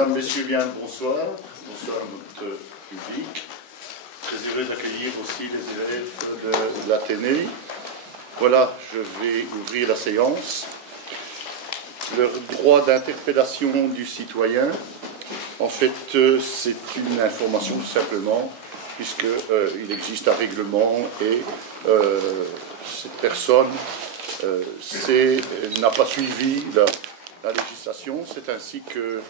Mesdames, Messieurs, bien le bonsoir. Bonsoir à notre public. Très heureux d'accueillir aussi les élèves de l'Athénée. Voilà, je vais ouvrir la séance. Le droit d'interpellation du citoyen, en fait, c'est une information tout simplement, puisqu'il existe un règlement et cette personne n'a pas suivi la législation. C'est ainsi que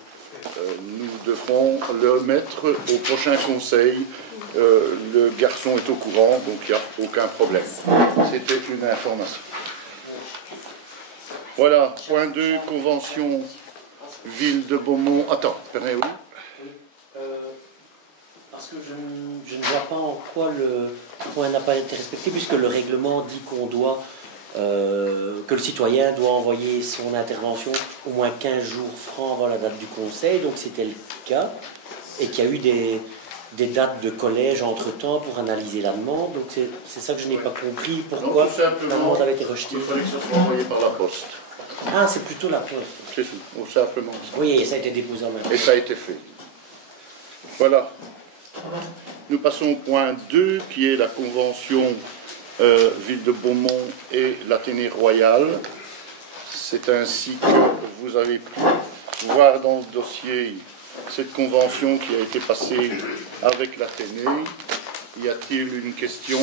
nous devrons le mettre au prochain conseil. Le garçon est au courant, donc il n'y a aucun problème. C'était une information. Voilà, point 2, convention ville de Beaumont. Attends, Pernet, oui. Parce que je ne vois pas en quoi le point n'a pas été respecté, puisque le règlement dit qu'on doit, que le citoyen doit envoyer son intervention au moins 15 jours francs avant la date du conseil, donc c'était le cas, et qu'il y a eu des dates de collège entre-temps pour analyser la demande, donc c'est ça que je n'ai pas compris, pourquoi la demande avait été rejetée. Il fallait que ce soit envoyé par la poste. Ah, c'est plutôt la poste. C'est tout, simplement ça. Oui, et ça a été déposé en même temps. Et ça a été fait. Voilà. Nous passons au point 2, qui est la convention ville de Beaumont et l'Athénée royale. C'est ainsi que vous avez pu voir dans le dossier cette convention qui a été passée avec l'Athénée. Y a-t-il une question?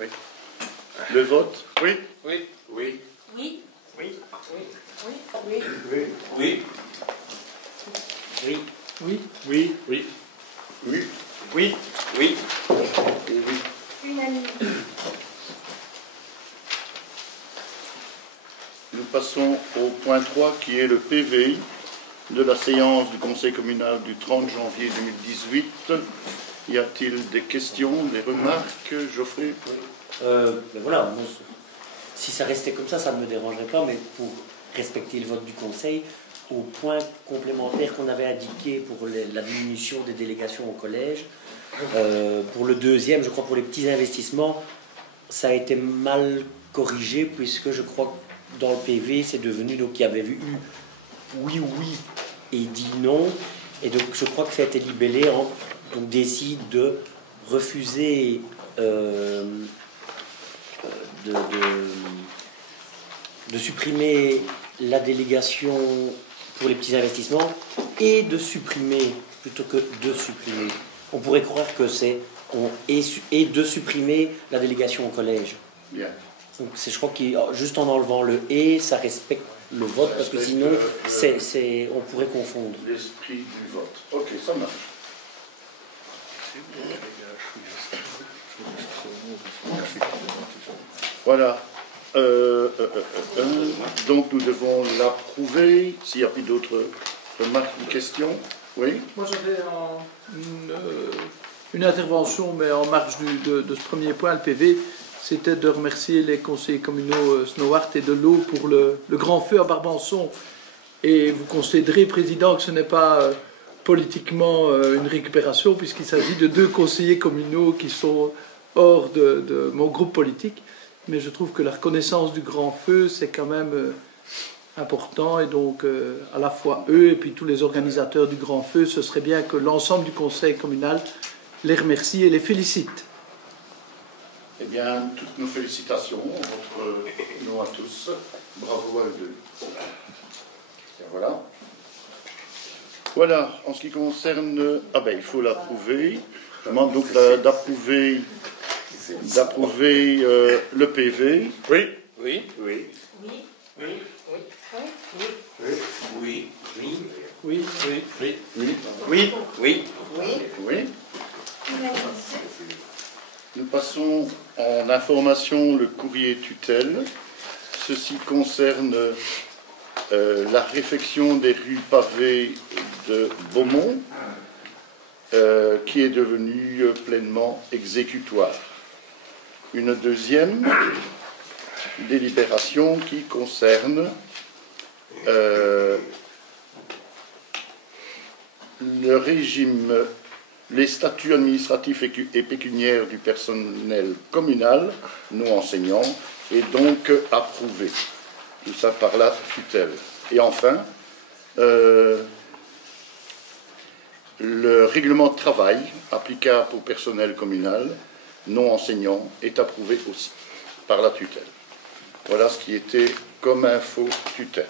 Oui. Le vote? Oui. Oui. Oui. Oui. Oui. Oui. Oui. Oui. Oui. Oui. Oui. Oui. Oui. Oui. Oui. Oui. Et oui. Unanime. Nous passons au point 3 qui est le PV de la séance du Conseil communal du 30 janvier 2018. Y a-t-il des questions, des remarques, Geoffrey? Ben voilà, bon, si ça restait comme ça ne me dérangerait pas, mais pour respecter le vote du Conseil, au point complémentaire qu'on avait indiqué pour la diminution des délégations au collège, pour le deuxième, je crois pour les petits investissements, ça a été mal corrigé, puisque je crois que dans le PV, c'est devenu, donc il y avait eu oui, oui et dit non, et donc je crois que ça a été libellé, donc décide de refuser de supprimer la délégation pour les petits investissements et de supprimer, plutôt que de supprimer. On pourrait croire que c'est et de supprimer la délégation au collège. Bien. Donc je crois que juste en enlevant le et, ça respecte le vote, parce que sinon on pourrait confondre. L'esprit du vote. Ok, ça marche. Voilà. Donc nous devons l'approuver. S'il n'y a plus d'autres remarques ou questions. Oui. Moi j'avais une intervention, mais en marge de ce premier point, le PV, c'était de remercier les conseillers communaux Snowart et de l'eau pour le grand feu à Barbançon. Et vous considérez, Président, que ce n'est pas politiquement une récupération, puisqu'il s'agit de 2 conseillers communaux qui sont hors de mon groupe politique. Mais je trouve que la reconnaissance du grand feu, c'est quand même important. Et donc, à la fois eux et puis tous les organisateurs du grand feu, ce serait bien que l'ensemble du conseil communal les remercie et les félicite. Eh bien, toutes nos félicitations, votre nom à tous. Bravo à eux deux. Et voilà. Voilà, en ce qui concerne... Ah ben, il faut l'approuver. Je demande donc d'approuver le PV. Oui. Oui. Oui. Oui. Oui. Oui. Oui. Oui. Oui. Oui. Oui. Oui. Oui. Oui. Oui. Unanime. Nous passons en information le courrier tutelle. Ceci concerne la réfection des rues pavées de Beaumont, qui est devenue pleinement exécutoire. Une deuxième délibération qui concerne le régime, les statuts administratifs et pécuniaires du personnel communal, non enseignant, est donc approuvé. tout ça par la tutelle. Et enfin, le règlement de travail applicable au personnel communal non enseignant est approuvé aussi par la tutelle. Voilà ce qui était comme info tutelle.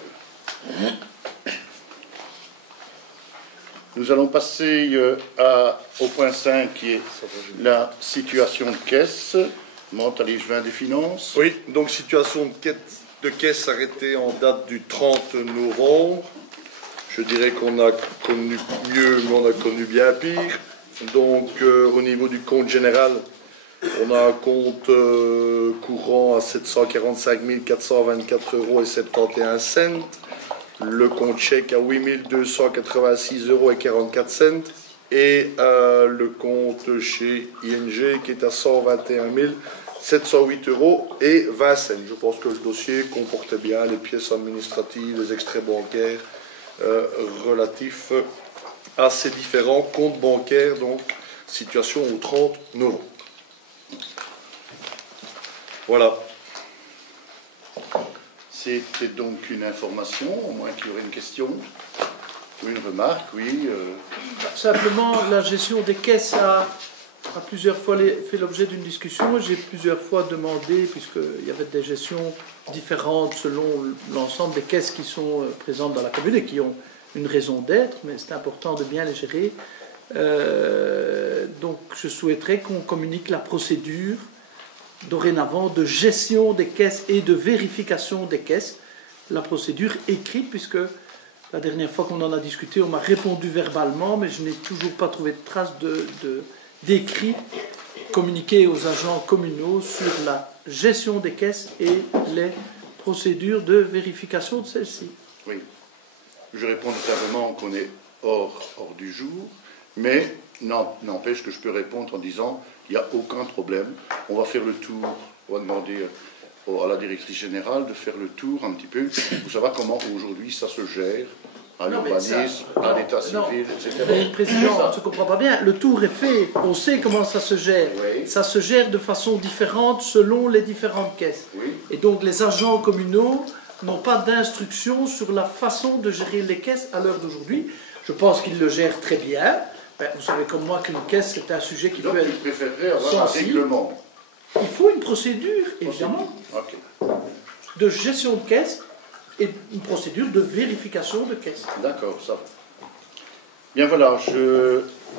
Nous allons passer au point 5 qui est la situation de caisse. Mentalisme des finances. Oui, donc situation de caisse arrêtée en date du 30 novembre. Je dirais qu'on a connu mieux, mais on a connu bien pire. Donc au niveau du compte général, on a un compte courant à 745 424 € et 71 cents. Le compte chèque à 8 286 € et 44 cents. Et le compte chez ING qui est à 121 708 € et 20 cents. Je pense que le dossier comportait bien les pièces administratives, les extraits bancaires relatifs à ces différents comptes bancaires, donc situation au 30 novembre. Voilà. C'était donc une information, au moins qu'il y aurait une question, ou une remarque, oui. Simplement, la gestion des caisses a plusieurs fois fait l'objet d'une discussion. J'ai plusieurs fois demandé, puisqu'il y avait des gestions différentes selon l'ensemble des caisses qui sont présentes dans la commune et qui ont une raison d'être, mais c'est important de bien les gérer. Donc je souhaiterais qu'on communique la procédure dorénavant de gestion des caisses et de vérification des caisses, la procédure écrite, puisque la dernière fois qu'on en a discuté, on m'a répondu verbalement, mais je n'ai toujours pas trouvé de trace d'écrit communiqué aux agents communaux sur la gestion des caisses et les procédures de vérification de celles-ci. Oui. Je réponds simplement qu'on est hors du jour, mais n'empêche que je peux répondre en disant il n'y a aucun problème. On va faire le tour, on va demander à la directrice générale de faire le tour un petit peu pour savoir comment aujourd'hui ça se gère à l'urbanisme, à l'état civil, etc. Mais le président, on ne se comprend pas bien. Le tour est fait, on sait comment ça se gère. Oui. Ça se gère de façon différente selon les différentes caisses. Oui. Et donc les agents communaux n'ont pas d'instruction sur la façon de gérer les caisses à l'heure d'aujourd'hui. Je pense qu'ils le gèrent très bien. Ben, vous savez comme moi qu'une caisse, c'est un sujet qui Donc peut tu être préférerais avoir sensible. un règlement. Il faut une procédure, évidemment, Ok. de gestion de caisse et une procédure de vérification de caisse. D'accord, ça va. Bien voilà,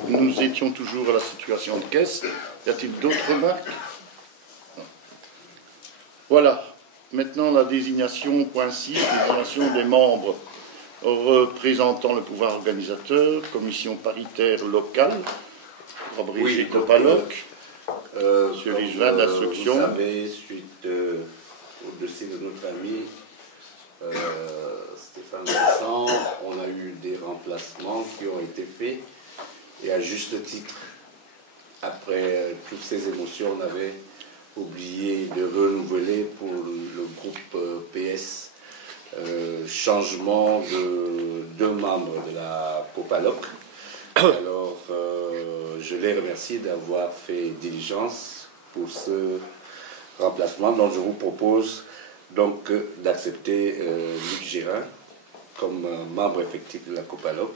nous étions toujours à la situation de caisse. Y a-t-il d'autres remarques? Non. Voilà. Maintenant, la désignation, point 6, désignation des membres représentant le pouvoir organisateur, commission paritaire locale, abrégé Copaloc, sur les joints d'instruction. Vous savez, suite au dossier de notre ami Stéphane Vincent, on a eu des remplacements qui ont été faits, et à juste titre. Après toutes ces émotions, on avait oublié de renouveler pour le groupe PS changement de 2 membres de la Copaloc. Alors, je les remercie d'avoir fait diligence pour ce remplacement. Donc, je vous propose donc d'accepter Luc Gérin comme membre effectif de la Copaloc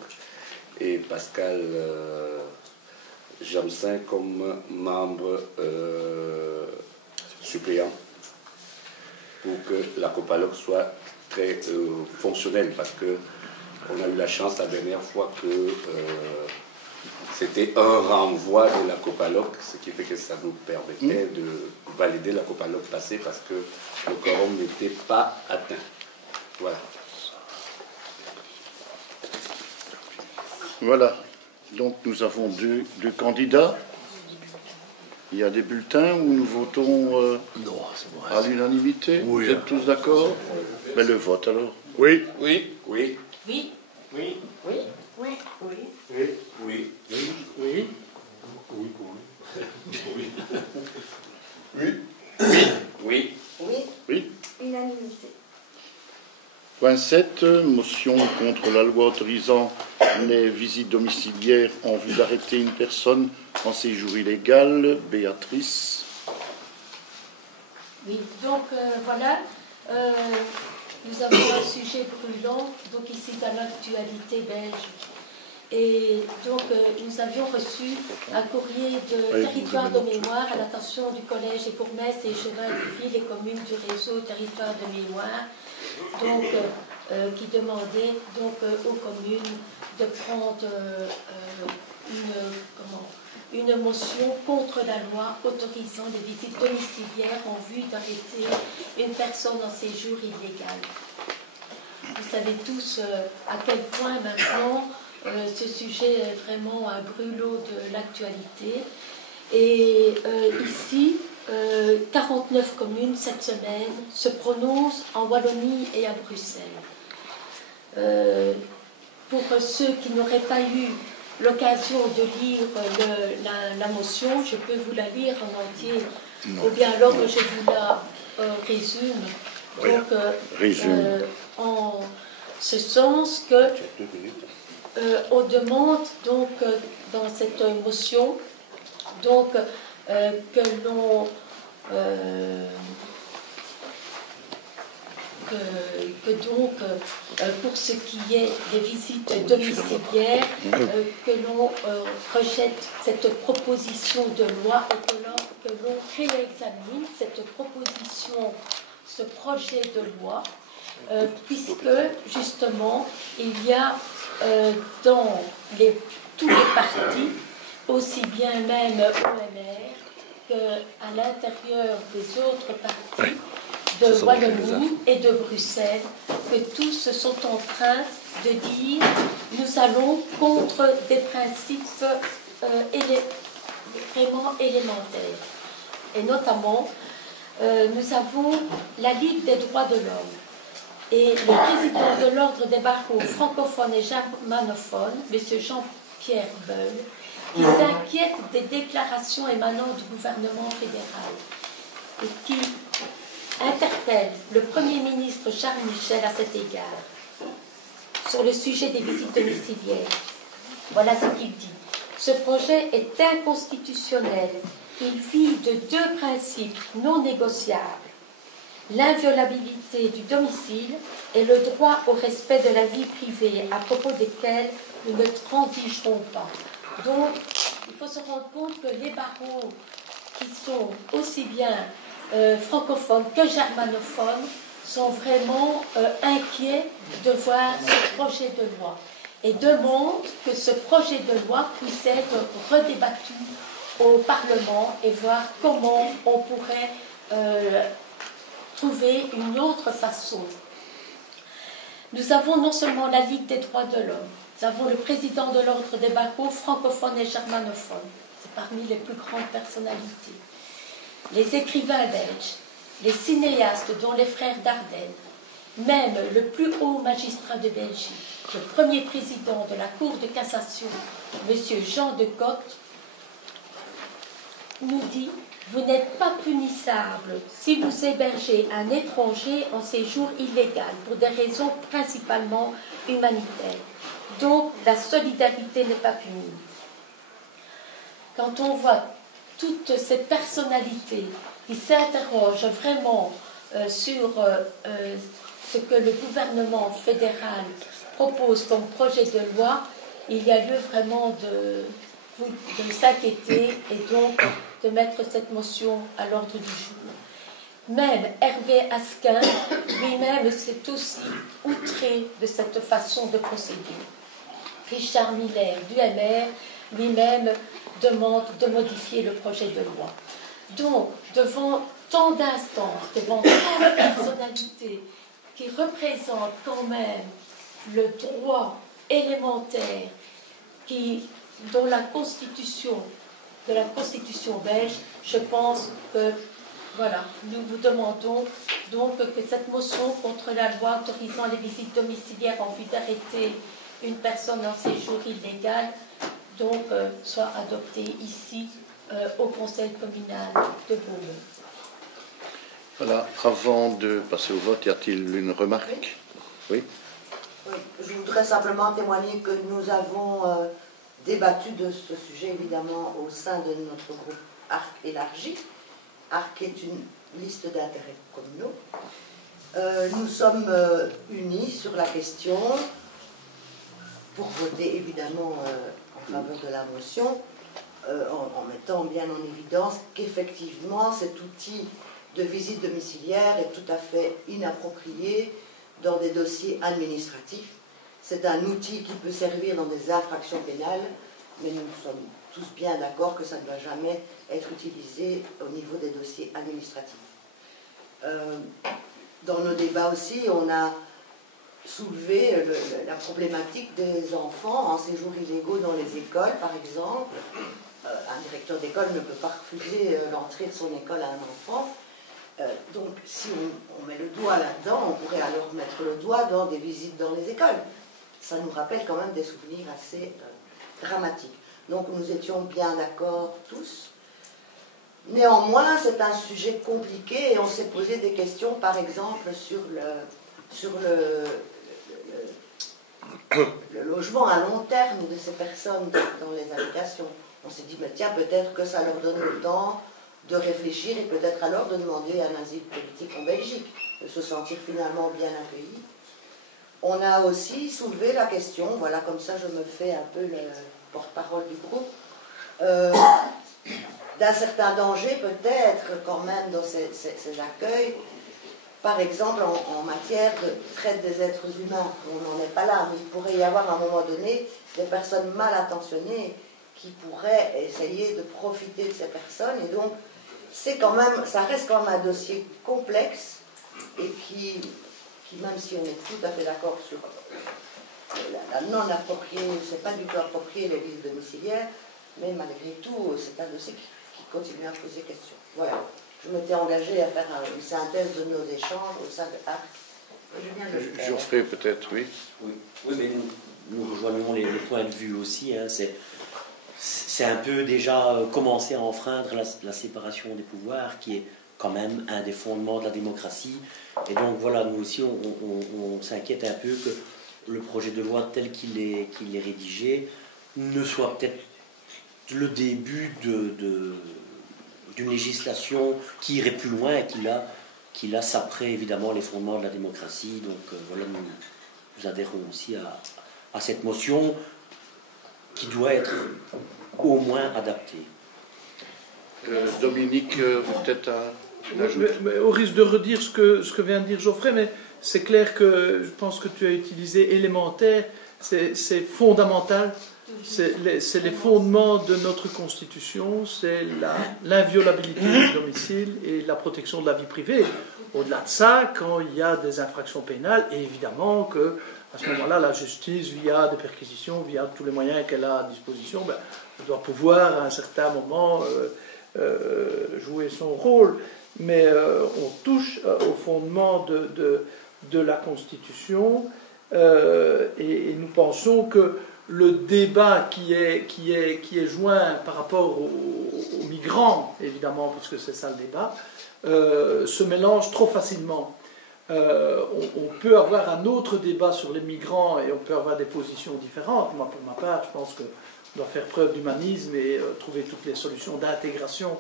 et Pascal Jamsin comme membre suppléant pour que la Copaloc soit très fonctionnelle, parce que on a eu la chance la dernière fois que c'était un renvoi de la Copaloc, ce qui fait que ça nous permettait de valider la Copaloc passée parce que le quorum n'était pas atteint. Voilà. Voilà. Donc nous avons deux candidats. Il y a des bulletins où nous votons à l'unanimité. Oui. Vous êtes tous d'accord? Ben, le vote alors. Oui. Oui. Oui. Oui. Oui. Oui. Oui. Oui. Oui. Oui. Oui. Oui. Oui. Oui. Oui. Unanimité. Point 7, motion contre la loi autorisant les visites domiciliaires en vue d'arrêter une personne en séjour illégal. Béatrice. Oui, donc voilà, nous avons un sujet brûlant, donc ici dans l'actualité belge. Et donc nous avions reçu un courrier de territoire de mémoire à l'attention du collège et bourgmestre et échevins de villes et communes du réseau territoire de mémoire, donc qui demandait donc aux communes de prendre une motion contre la loi autorisant les visites domiciliaires en vue d'arrêter une personne en séjour illégal. Vous savez tous à quel point maintenant ce sujet est vraiment un brûlot de l'actualité. Et ici, 49 communes cette semaine se prononcent en Wallonie et à Bruxelles. Pour ceux qui n'auraient pas eu l'occasion de lire la motion, je peux vous la lire en entier, ou bien alors je vous la résume. Donc, en ce sens que on demande donc dans cette motion donc que l'on donc pour ce qui est des visites domiciliaires que l'on rejette cette proposition de loi et que l'on réexamine cette proposition, ce projet de loi puisque justement il y a dans tous les partis, aussi bien même OMR qu'à l'intérieur des autres partis de Wallonie et de Bruxelles, que tous sont en train de dire nous allons contre des principes vraiment élémentaires. Et notamment, nous avons la Ligue des droits de l'homme. Et le président de l'Ordre des barreaux francophones et germanophones, M. Jean-Pierre Beul, qui s'inquiète des déclarations émanant du gouvernement fédéral et qui interpelle le Premier ministre Charles Michel à cet égard sur le sujet des visites domiciliaires. Voilà ce qu'il dit. Ce projet est inconstitutionnel. Il vit de deux principes non négociables: l'inviolabilité du domicile et le droit au respect de la vie privée, à propos desquels nous ne transigerons pas. Donc, il faut se rendre compte que les barreaux, qui sont aussi bien francophones que germanophones, sont vraiment inquiets de voir ce projet de loi et demandent que ce projet de loi puisse être redébattu au Parlement et voir comment on pourrait trouver une autre façon. Nous avons non seulement la Ligue des droits de l'homme, nous avons le président de l'Ordre des barreaux francophones et germanophones, c'est parmi les plus grandes personnalités, les écrivains belges, les cinéastes dont les frères Dardenne, même le plus haut magistrat de Belgique, le premier président de la Cour de cassation, M. Jean de Cotte, nous dit: vous n'êtes pas punissable si vous hébergez un étranger en séjour illégal pour des raisons principalement humanitaires. Donc la solidarité n'est pas punie. Quand on voit toutes ces personnalités qui s'interrogent vraiment sur ce que le gouvernement fédéral propose comme projet de loi, il y a lieu vraiment de s'inquiéter et donc de mettre cette motion à l'ordre du jour. Même Hervé Asquin, lui-même, s'est aussi outré de cette façon de procéder. Richard Miller, du MR, lui-même demande de modifier le projet de loi. Donc, devant tant d'instances, devant tant de personnalités qui représentent quand même le droit élémentaire dans la Constitution, de la Constitution belge, je pense que, voilà, nous vous demandons donc que cette motion contre la loi autorisant les visites domiciliaires en vue d'arrêter une personne en séjour illégal donc soit adoptée ici au Conseil communal de Beaumont. Voilà, avant de passer au vote, y a-t-il une remarque? Oui. Oui, je voudrais simplement témoigner que nous avons débattu de ce sujet évidemment au sein de notre groupe ARC élargi. ARC est une liste d'intérêts communaux. Nous sommes unis sur la question pour voter évidemment en faveur de la motion, en mettant bien en évidence qu'effectivement cet outil de visite domiciliaire est tout à fait inapproprié dans des dossiers administratifs. C'est un outil qui peut servir dans des infractions pénales, mais nous sommes tous bien d'accord que ça ne doit jamais être utilisé au niveau des dossiers administratifs. Dans nos débats aussi, on a soulevé la problématique des enfants en séjour illégaux dans les écoles, par exemple. Un directeur d'école ne peut pas refuser l'entrée de son école à un enfant. Donc, si on met le doigt là-dedans, on pourrait alors mettre le doigt dans des visites dans les écoles. Ça nous rappelle quand même des souvenirs assez dramatiques. Donc, nous étions bien d'accord tous. Néanmoins, c'est un sujet compliqué et on s'est posé des questions, par exemple, sur le logement à long terme de ces personnes dans les habitations. On s'est dit, mais tiens, peut-être que ça leur donne le temps de réfléchir et peut-être alors de demander un asile politique en Belgique, de se sentir finalement bien accueillis. On a aussi soulevé la question, voilà, comme ça je me fais un peu le porte-parole du groupe, d'un certain danger peut-être quand même dans ces accueils, par exemple en matière de traite des êtres humains. On n'en est pas là, mais il pourrait y avoir à un moment donné des personnes mal intentionnées qui pourraient essayer de profiter de ces personnes, et donc c'est quand même, ça reste quand même un dossier complexe et qui même si on est tout à fait d'accord sur la non-appropriée, c'est pas du tout approprié les visites domiciliaires, mais malgré tout, c'est un dossier qui continue à poser question. Voilà. Je m'étais engagée à faire une synthèse de nos échanges au sein de ARC. Geoffrey, peut-être, oui. Oui, mais nous rejoignons les points de vue aussi. Hein. C'est un peu déjà commencer à enfreindre la séparation des pouvoirs, qui est quand même un des fondements de la démocratie. Et donc voilà, nous aussi, on s'inquiète un peu que le projet de loi tel qu'il est rédigé ne soit peut-être le début d'une législation qui irait plus loin et qui là s'apprête évidemment les fondements de la démocratie. Donc voilà, nous adhérons aussi à cette motion qui doit être au moins adaptée. Dominique, peut-être mais au risque de redire ce que vient de dire Geoffrey, mais c'est clair que je pense que tu as utilisé élémentaire, c'est fondamental, c'est les fondements de notre Constitution, c'est l'inviolabilité du domicile et la protection de la vie privée. Au-delà de ça, quand il y a des infractions pénales, évidemment que à ce moment-là, la justice, via des perquisitions, via tous les moyens qu'elle a à disposition, elle doit pouvoir à un certain moment jouer son rôle. Mais on touche au fondement de la Constitution et nous pensons que le débat qui est joint par rapport aux migrants, évidemment, parce que c'est ça le débat, se mélange trop facilement. On peut avoir un autre débat sur les migrants et on peut avoir des positions différentes. Moi, pour ma part, je pense qu'on doit faire preuve d'humanisme et trouver toutes les solutions d'intégration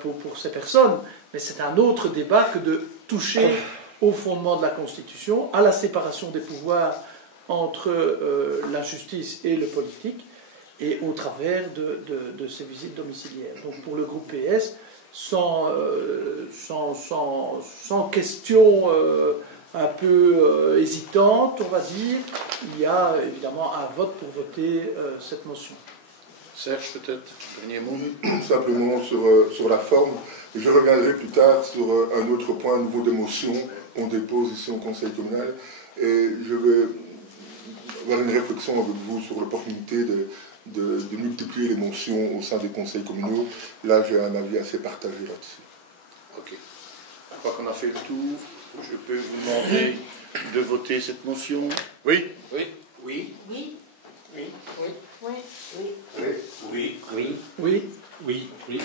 pour ces personnes. Mais c'est un autre débat que de toucher au fondement de la Constitution, à la séparation des pouvoirs entre la justice et le politique, et au travers de ces visites domiciliaires. Donc pour le groupe PS, sans question un peu hésitante, on va dire, il y a évidemment un vote pour voter cette motion. Serge, peut-être, dernier mot. Simplement sur la forme. Je reviendrai plus tard sur un autre point, un nouveau de motion qu'on dépose ici au Conseil communal. Et je vais avoir une réflexion avec vous sur l'opportunité de multiplier les motions au sein des conseils communaux. Là, j'ai un avis assez partagé là-dessus. Ok. Je crois qu'on a fait le tour. Je peux vous demander de voter cette motion. Oui. Oui. Oui. Oui. Oui. Oui. Oui. Oui. Oui. Oui. Oui. Oui. Oui.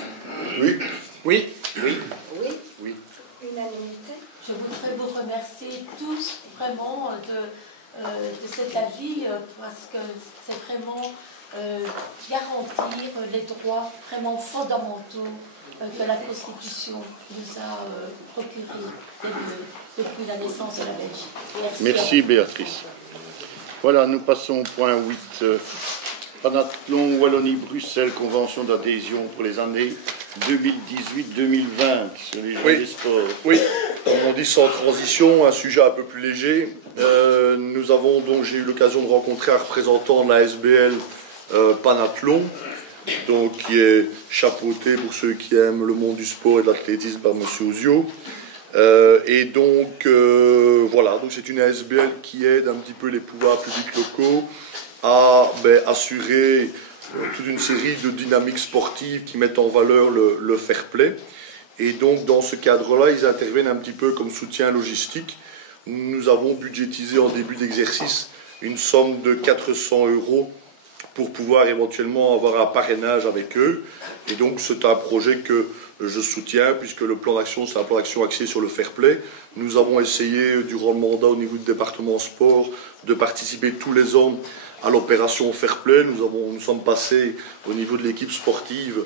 Oui. Oui. Oui. Oui. Unanimité. Je voudrais vous remercier tous vraiment de cet avis parce que c'est vraiment garantir les droits vraiment fondamentaux que la Constitution nous a procuré depuis la naissance de la Belgique. Merci Béatrice. Voilà, nous passons au point 8. Panathlon, Wallonie-Bruxelles, convention d'adhésion pour les années 2018-2020 sur les Jeux des sports. Oui, comme on dit sans transition, un sujet un peu plus léger. Nous avons donc, j'ai eu l'occasion de rencontrer un représentant de la SBL Panathlon, donc qui est chapeauté pour ceux qui aiment le monde du sport et de l'athlétisme par M. Ozio. Et donc voilà, donc c'est une ASBL qui aide un petit peu les pouvoirs publics locaux à assurer toute une série de dynamiques sportives qui mettent en valeur le fair play. Et donc dans ce cadre-là, ils interviennent un petit peu comme soutien logistique. Nous avons budgétisé en début d'exercice une somme de 400 € pour pouvoir éventuellement avoir un parrainage avec eux. Et donc c'est un projet que je soutiens, puisque le plan d'action, c'est un plan d'action axé sur le fair play. Nous avons essayé, durant le mandat au niveau du département sport, de participer tous les ans à l'opération fair play. Nous sommes passés au niveau de l'équipe sportive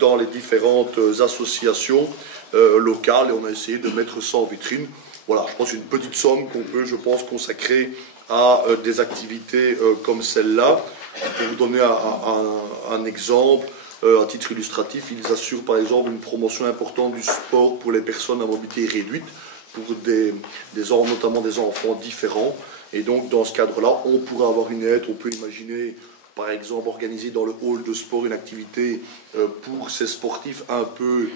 dans les différentes associations locales et on a essayé de mettre ça en vitrine. Voilà, je pense une petite somme qu'on peut, je pense, consacrer à des activités comme celle-là. Pour vous donner un exemple, à titre illustratif, ils assurent par exemple une promotion importante du sport pour les personnes à mobilité réduite, pour notamment des enfants différents. Et donc dans ce cadre-là, on pourrait avoir une aide, on peut imaginer par exemple organiser dans le hall de sport une activité pour ces sportifs un peu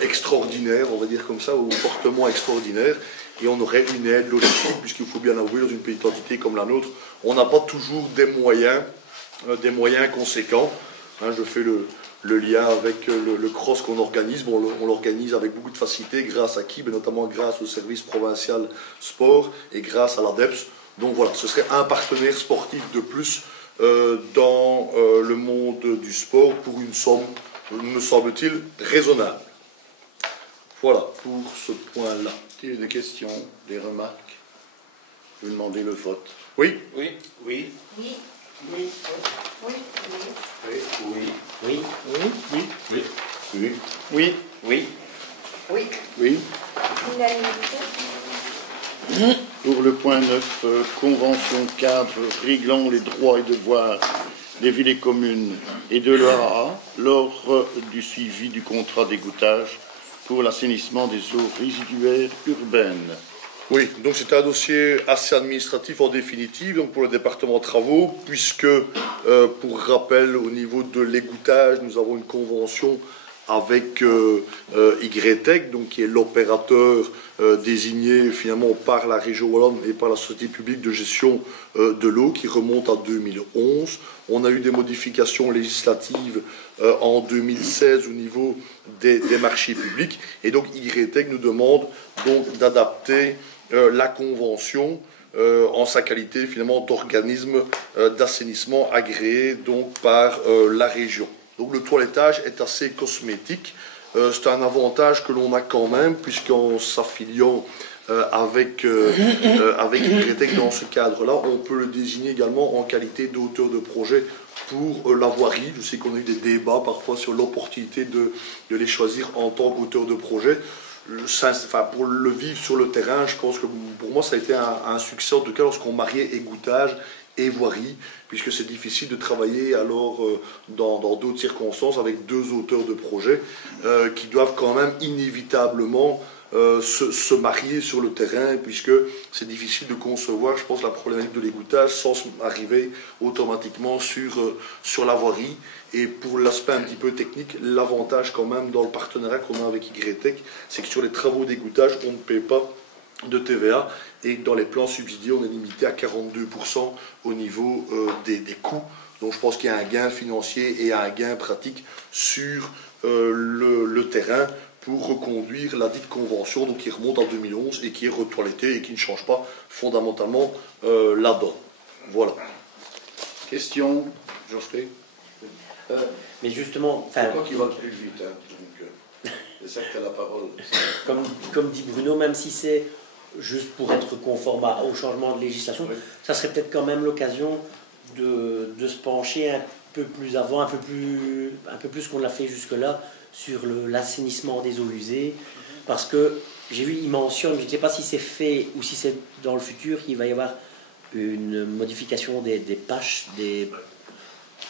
extraordinaires, on va dire comme ça, ou fortement extraordinaires. Et on aurait une aide logistique, puisqu'il faut bien avouer, dans une petite entité comme la nôtre, on n'a pas toujours des moyens conséquents. Je fais le lien avec le cross qu'on organise. Bon, on l'organise avec beaucoup de facilité, grâce à qui? Notamment grâce au service provincial sport et grâce à l'ADEPS. Donc voilà, ce serait un partenaire sportif de plus dans le monde du sport pour une somme, me semble-t-il, raisonnable. Voilà pour ce point-là. Il y a des questions, des remarques? Je vais demander le vote. Oui? Oui. Oui. Oui. Oui. Oui. Oui. Oui. Oui. Oui. Oui. Oui. Oui. Oui. Oui. Oui. Unanimité. Pour le point 9, convention cadre réglant les droits et devoirs des villes et communes et de l'ERA lors du suivi du contrat d'égouttage pour l'assainissement des eaux résiduaires urbaines. Oui, donc c'était un dossier assez administratif en définitive, donc pour le département travaux, puisque, pour rappel, au niveau de l'égouttage, nous avons une convention avec YTEC, donc qui est l'opérateur désigné finalement par la région wallonne et par la société publique de gestion de l'eau, qui remonte à 2011. On a eu des modifications législatives en 2016 au niveau des marchés publics, et donc YTEC nous demande donc d'adapter la convention en sa qualité finalement d'organisme d'assainissement agréé donc par la région. Donc le toilettage est assez cosmétique. C'est un avantage que l'on a quand même, puisqu'en s'affiliant avec YTEC dans ce cadre-là, on peut le désigner également en qualité d'auteur de projet pour la voirie. Je sais qu'on a eu des débats parfois sur l'opportunité de les choisir en tant qu'auteur de projet. Pour le vivre sur le terrain, je pense que pour moi ça a été un succès, en tout cas lorsqu'on mariait égouttage et voirie, puisque c'est difficile de travailler alors dans d'autres circonstances avec deux auteurs de projet qui doivent quand même inévitablement se marier sur le terrain, puisque c'est difficile de concevoir, je pense, la problématique de l'égouttage sans arriver automatiquement sur la voirie. Et pour l'aspect un petit peu technique, l'avantage quand même dans le partenariat qu'on a avec YTEC, c'est que sur les travaux d'égouttage, on ne paie pas de TVA, et dans les plans subsidiés, on est limité à 42% au niveau des coûts. Donc je pense qu'il y a un gain financier et un gain pratique sur le terrain pour reconduire la dite convention, donc qui remonte en 2011 et qui est retoilettée et qui ne change pas fondamentalement la donne. Voilà. Question, Geoffrey? Mais justement, Je crois qu'il va plus vite, hein, donc c'est ça que tu as la parole. comme dit Bruno, même si c'est juste pour être conforme au changement de législation, Oui. ça serait peut-être quand même l'occasion de se pencher peu plus avant, un peu plus qu'on l'a fait jusque-là, sur l'assainissement des eaux usées, parce que j'ai vu, il mentionne, je ne sais pas si c'est fait ou si c'est dans le futur, qu'il va y avoir une modification des PACH, des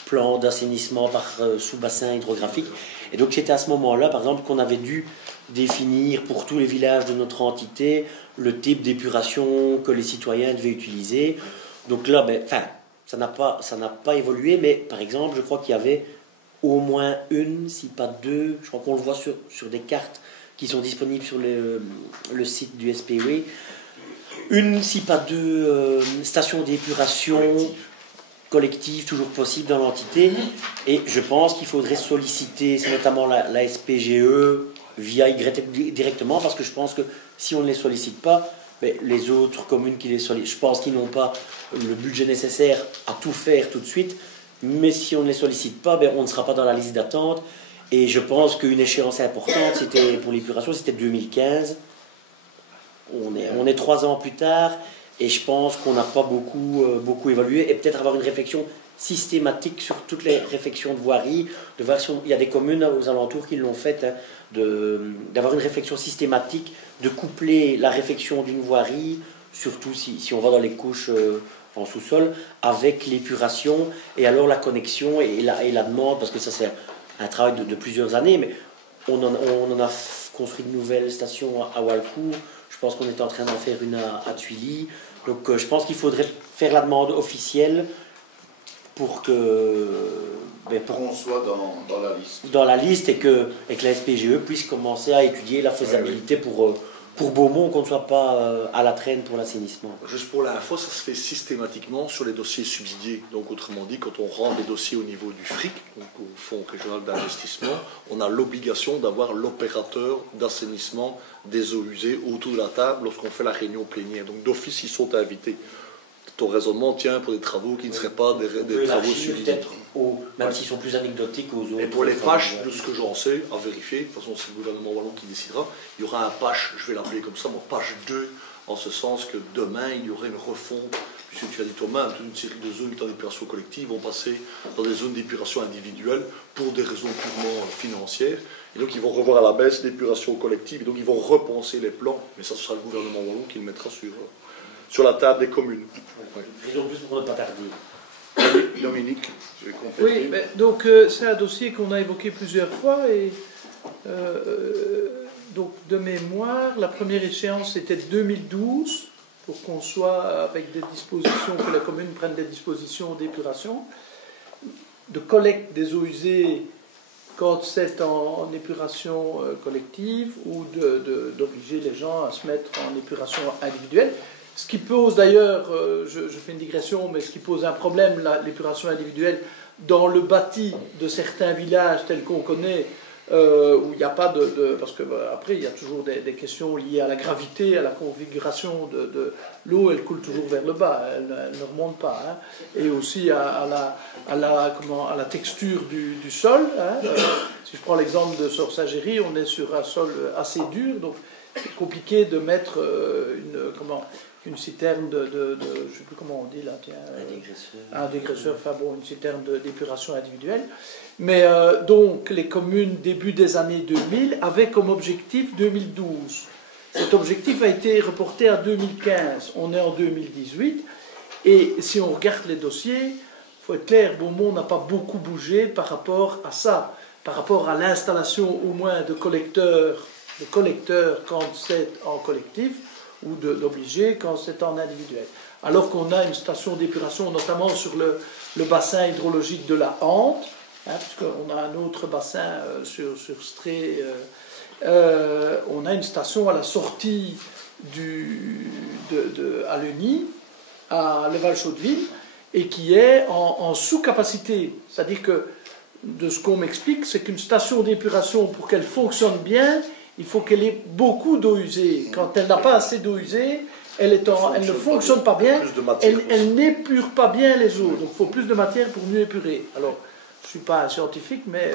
plans d'assainissement par sous-bassin hydrographique. Et donc c'était à ce moment-là, par exemple, qu'on avait dû définir pour tous les villages de notre entité le type d'épuration que les citoyens devaient utiliser. Donc là, ça n'a pas évolué, mais par exemple, je crois qu'il y avait au moins une, si pas deux, je crois qu'on le voit sur des cartes qui sont disponibles sur le site du SPW, une, si pas deux, stations d'épuration collective toujours possible dans l'entité. Et je pense qu'il faudrait solliciter, c'est notamment la SPGE via Y directement, parce que je pense que si on ne les sollicite pas, les autres communes qui les sollicitent, je pense qu'ils n'ont pas le budget nécessaire à tout faire tout de suite, mais si on ne les sollicite pas, on ne sera pas dans la liste d'attente. Et je pense qu'une échéance importante, c'était pour l'épuration, c'était 2015. On est 3 ans plus tard, et je pense qu'on n'a pas beaucoup évolué, et peut-être avoir une réflexion systématique sur toutes les réfections de voirie, de voir si il y a des communes aux alentours qui l'ont fait, d'avoir une réflexion systématique, de coupler la réfection d'une voirie, surtout si on va dans les couches en sous-sol, avec l'épuration, et alors la connexion et la demande, parce que ça c'est un travail de plusieurs années, mais on en a construit de nouvelles stations à Walcourt. Je pense qu'on est en train d'en faire une à Tuilly. Donc je pense qu'il faudrait faire la demande officielle pour qu'on soit dans la liste et que la SPGE puisse commencer à étudier la faisabilité pour Beaumont, qu'on ne soit pas à la traîne pour l'assainissement. Juste pour l'info, ça se fait systématiquement sur les dossiers subsidiés. Donc autrement dit, quand on rend des dossiers au niveau du FRIC, donc au Fonds régional d'investissement, on a l'obligation d'avoir l'opérateur d'assainissement des eaux usées autour de la table lorsqu'on fait la réunion plénière. Donc d'office, ils sont invités. Ton raisonnement tient pour des travaux qui ne seraient pas des travaux subsidiés. Même s'ils sont plus anecdotiques aux autres. Et pour les PACH, de ce que j'en sais, à vérifier, de toute façon c'est le gouvernement wallon qui décidera, il y aura un PACH, je vais l'appeler comme ça, PACH 2, en ce sens que demain il y aurait une refonte, puisque tu as dit toi-même, toute une série de zones qui sont en épuration collective vont passer dans des zones d'épuration individuelle pour des raisons purement financières. Et donc ils vont revoir à la baisse l'épuration collective, et donc ils vont repenser les plans, mais ça ce sera le gouvernement wallon qui le mettra sur la table des communes. Raison plus pour ne pas tarder. Dominique, je vais compléter. Oui, mais donc c'est un dossier qu'on a évoqué plusieurs fois et donc de mémoire, la première échéance était 2012 pour qu'on soit avec des dispositions, que la commune prenne des dispositions d'épuration, de collecte des eaux usées quand c'est en épuration collective ou d'obliger les gens à se mettre en épuration individuelle. Ce qui pose d'ailleurs, je fais une digression, mais ce qui pose un problème, l'épuration individuelle, dans le bâti de certains villages tels qu'on connaît, où il n'y a pas parce que après il y a toujours des questions liées à la gravité, à la configuration de l'eau, elle coule toujours vers le bas, elle ne remonte pas, hein, et aussi à la texture du sol. Hein, si je prends l'exemple de Sorsagéry, on est sur un sol assez dur, donc c'est compliqué de mettre une citerne je ne sais plus comment on dit là, un dégraisseur, enfin bon, une citerne d'épuration individuelle. Mais donc les communes début des années 2000 avaient comme objectif 2012. Cet objectif a été reporté à 2015. On est en 2018 et si on regarde les dossiers, il faut être clair, Beaumont n'a pas beaucoup bougé par rapport à ça, par rapport à l'installation au moins de collecteurs quand c'est en collectif ou d'obliger quand c'est en individuel. Alors qu'on a une station d'épuration, notamment sur le bassin hydrologique de la Hante, hein, puisqu'on a un autre bassin sur Stré, on a une station à la sortie à Leuny, à Leval-Chaudeville, et qui est en sous-capacité. C'est-à-dire que, de ce qu'on m'explique, c'est qu'une station d'épuration, pour qu'elle fonctionne bien, il faut qu'elle ait beaucoup d'eau usée. Quand elle n'a pas assez d'eau usée, elle ne fonctionne pas bien, elle n'épure pas bien les eaux. Donc il faut plus de matière pour mieux épurer. Alors, je ne suis pas un scientifique, mais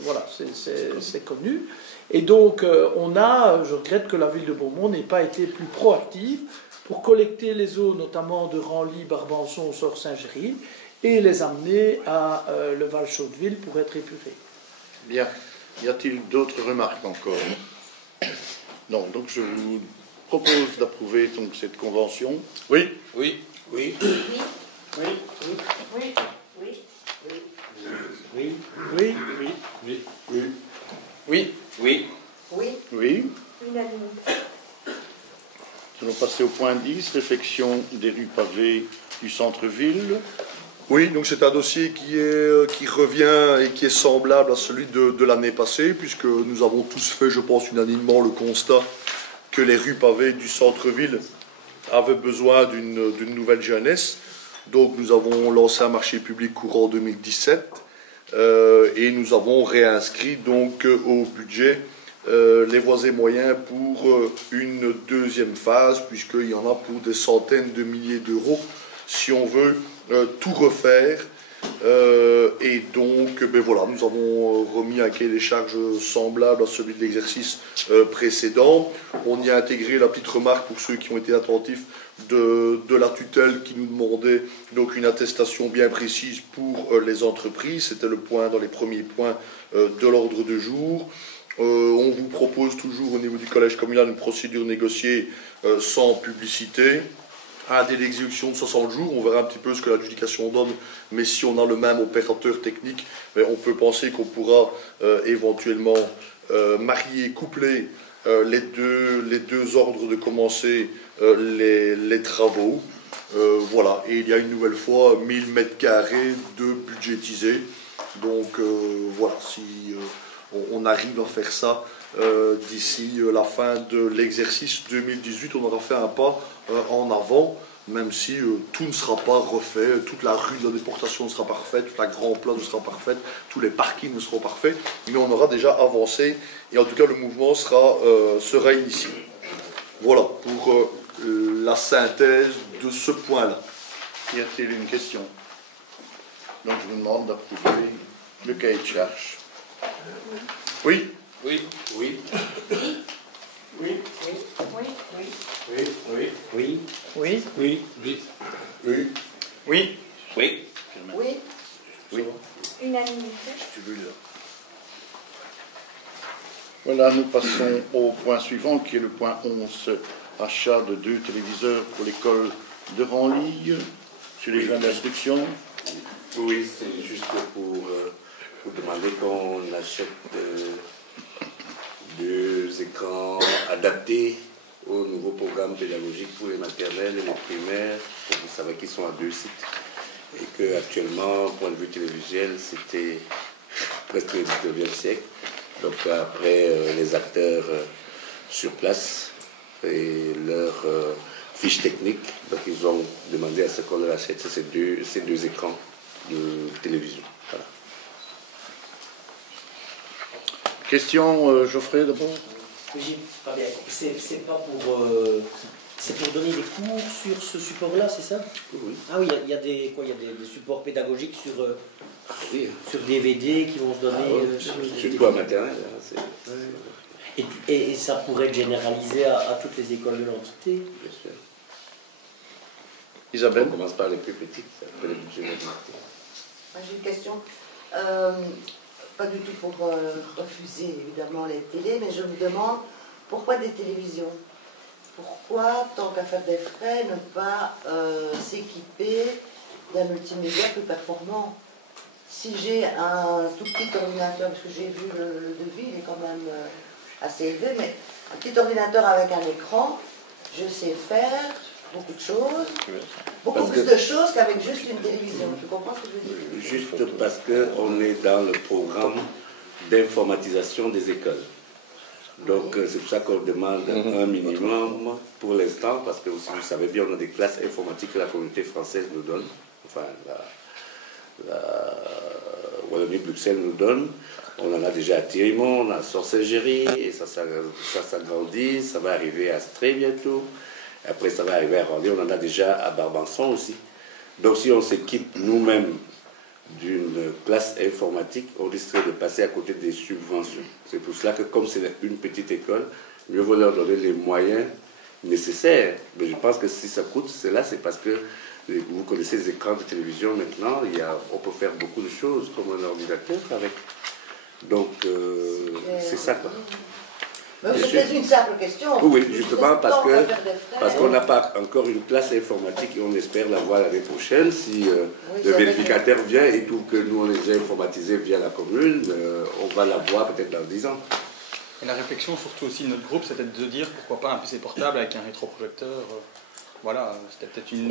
voilà, c'est connu. Et donc, je regrette que la ville de Beaumont n'ait pas été plus proactive pour collecter les eaux, notamment de Ranly, Barbançon, Sors-Saint-Géry, et les amener à le Val-Chaudeville pour être épurés. Bien. Y a-t-il d'autres remarques encore? Non. Donc je vous propose d'approuver donc cette convention. Oui. Oui. Oui. Oui. Oui. Oui. Oui. Oui. Oui. Oui. Oui. Oui. Oui. Oui. Oui. Unanimité. Nous allons passer au point 10, réfection des rues pavées du centre-ville. Oui, donc c'est un dossier qui revient et qui est semblable à celui de l'année passée, puisque nous avons tous fait, je pense, unanimement le constat que les rues pavées du centre-ville avaient besoin d'une nouvelle jeunesse. Donc nous avons lancé un marché public courant 2017 et nous avons réinscrit donc au budget les voies et moyens pour une deuxième phase, puisqu'il y en a pour des centaines de milliers d'euros si on veut tout refaire. Et donc, ben voilà, nous avons remis un cahier des charges semblable à celui de l'exercice précédent. On y a intégré la petite remarque pour ceux qui ont été attentifs de la tutelle qui nous demandait donc une attestation bien précise pour les entreprises. C'était le point dans les premiers points de l'ordre du jour. On vous propose toujours au niveau du collège communal une procédure négociée sans publicité. Un délai d'exécution de 60 jours, on verra un petit peu ce que l'adjudication donne, mais si on a le même opérateur technique, on peut penser qu'on pourra éventuellement marier, coupler les deux ordres de commencer les travaux. Voilà, et il y a une nouvelle fois 1000 m² de budgétisés. Donc voilà, si on arrive à faire ça d'ici la fin de l'exercice 2018, on aura fait un pas en avant, même si tout ne sera pas refait, toute la rue de la déportation ne sera pas refaite, toute la Grand Place ne sera pas refaite, tous les parkings ne seront pas refaits, mais on aura déjà avancé et en tout cas le mouvement sera initié. Voilà pour la synthèse de ce point-là. Y a-t-il une question? Donc je vous demande d'approuver le cahier de charge. Oui. Oui. Oui. Oui. Oui. Oui. Oui. Oui. Oui. Oui. Oui. Oui. Oui. Oui. Oui. Oui. Oui. Oui. Unanimité. Tu veux, là. Voilà, nous passons au point suivant qui est le point 11, achat de 2 téléviseurs pour l'école de Ranligne sur les jeunes d'instruction. Oui, c'est juste pour demander qu'on achète 2 écrans adaptés au nouveau programme pédagogique pour les maternelles et les primaires, pour vous savez qu'ils sont à 2 sites. Et qu'actuellement, point de vue télévisuel, c'était presque le 19e siècle. Donc après les acteurs sur place et leurs fiches techniques, donc ils ont demandé à ce qu'on leur achète ces deux écrans de télévision. Voilà. Question, Geoffrey, d'abord. J'ai pas bien compris. C'est pas pour. C'est pour donner des cours sur ce support-là, c'est ça? Oui. Ah oui, il y a des supports pédagogiques sur Oui. sur DVD qui vont se donner. Surtout à maternelle. Et ça pourrait être généralisé à toutes les écoles de l'entité. Bien sûr. Isabelle. On commence par les plus petites, après les budgets d'augmenter. J'ai une question. Pas du tout pour refuser évidemment les télés, mais je me demande pourquoi des télévisions? Pourquoi, tant qu'à faire des frais, ne pas s'équiper d'un multimédia plus performant? Si j'ai un tout petit ordinateur, parce que j'ai vu le devis, il est quand même assez élevé, mais un petit ordinateur avec un écran, je sais faire beaucoup de choses, beaucoup plus de choses qu'avec juste une télévision. Tu comprends ce que je veux dire? Juste parce qu'on est dans le programme d'informatisation des écoles. Donc c'est pour ça qu'on demande un minimum pour l'instant, parce que vous savez bien, on a des classes informatiques que la communauté française nous donne, enfin la Wallonie-Bruxelles nous donne. On en a déjà à Thirimont, on a à Sorcellerie, et ça s'agrandit, ça va arriver à Stré bientôt. Après, ça va arriver à Ranligne, on en a déjà à Barbançon aussi. Donc, si on s'équipe nous-mêmes d'une classe informatique, on risquerait de passer à côté des subventions. C'est pour cela que, comme c'est une petite école, mieux vaut leur donner les moyens nécessaires. Mais je pense que si ça coûte, c'est parce que Vous connaissez les écrans de télévision maintenant, on peut faire beaucoup de choses comme un ordinateur avec. Donc, c'est ça quoi. Mais c'était une simple question. Oui, justement parce qu'on n'a pas encore une classe informatique et on espère l'avoir l'année prochaine. Si le vérificateur vient et trouve que nous on les a informatisés via la commune, on va l'avoir peut-être dans 10 ans. Et la réflexion surtout aussi de notre groupe, c'était de dire pourquoi pas un PC portable avec un rétroprojecteur. Voilà, c'était peut-être une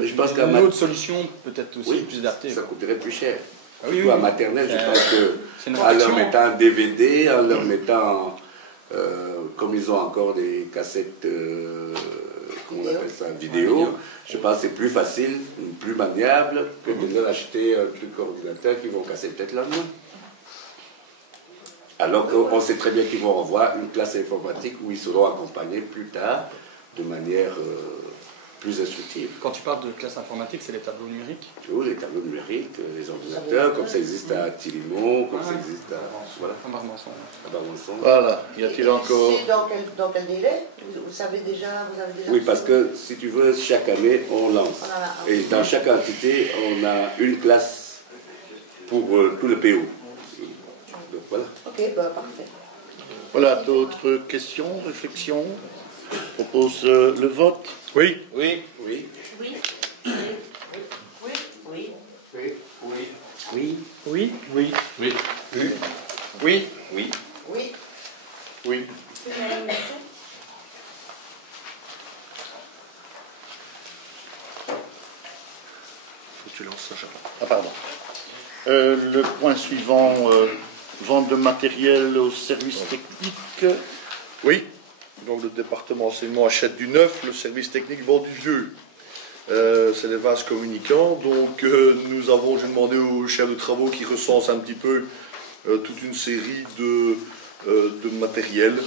autre solution, peut-être aussi plus adaptée. Ça coûterait plus cher. Ah, oui, à maternelle, je pense que en leur mettant un DVD, en leur mettant, comme ils ont encore des cassettes, comment on appelle ça, vidéo, je pense que c'est plus facile, plus maniable que de leur acheter un truc ordinateur qui vont casser peut-être la main. Alors qu'on sait très bien qu'ils vont avoir une classe informatique où ils seront accompagnés plus tard de manière plus instructive. Quand tu parles de classe informatique, c'est les tableaux numériques? Oui, les tableaux numériques, les ordinateurs, comme ça existe à Thilimont, comme ça existe à... Voilà. À Barbançon. Voilà, y a-t-il encore... Dans quel délai? Vous savez déjà, Oui, parce que, si tu veux, chaque année, on lance. Et dans chaque entité, on a une classe pour tout le PO. Donc voilà. Ok, bah, parfait. Voilà, d'autres questions, réflexions? Je propose le vote. Oui. Oui. Oui. Oui. Oui. Oui. Oui. Oui. Oui. Oui. Oui. Oui. Oui. Oui. Faut que tu lances ça, Charles. Ah, pardon. Le point suivant, vente de matériel au service technique. Oui, donc le département enseignement achète du neuf, le service technique vend du vieux. C'est les vases communicants. Donc j'ai demandé au chef de travaux qui recense un petit peu toute une série de matériels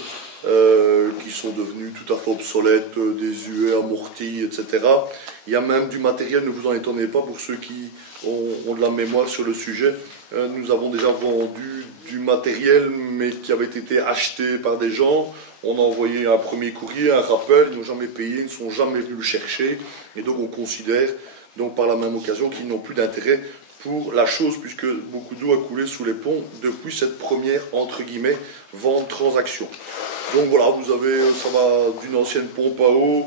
qui sont devenus tout à fait obsolètes, désuets, amortis, etc. Il y a même du matériel, ne vous en étonnez pas, pour ceux qui ont de la mémoire sur le sujet. Nous avons déjà vendu du matériel, mais qui avait été acheté par des gens. On a envoyé un premier courrier, un rappel, ils n'ont jamais payé, ils ne sont jamais venus le chercher. Et donc on considère, donc par la même occasion, qu'ils n'ont plus d'intérêt pour la chose, puisque beaucoup d'eau a coulé sous les ponts depuis cette première, entre guillemets, vente-transaction. Donc voilà, ça va d'une ancienne pompe à eau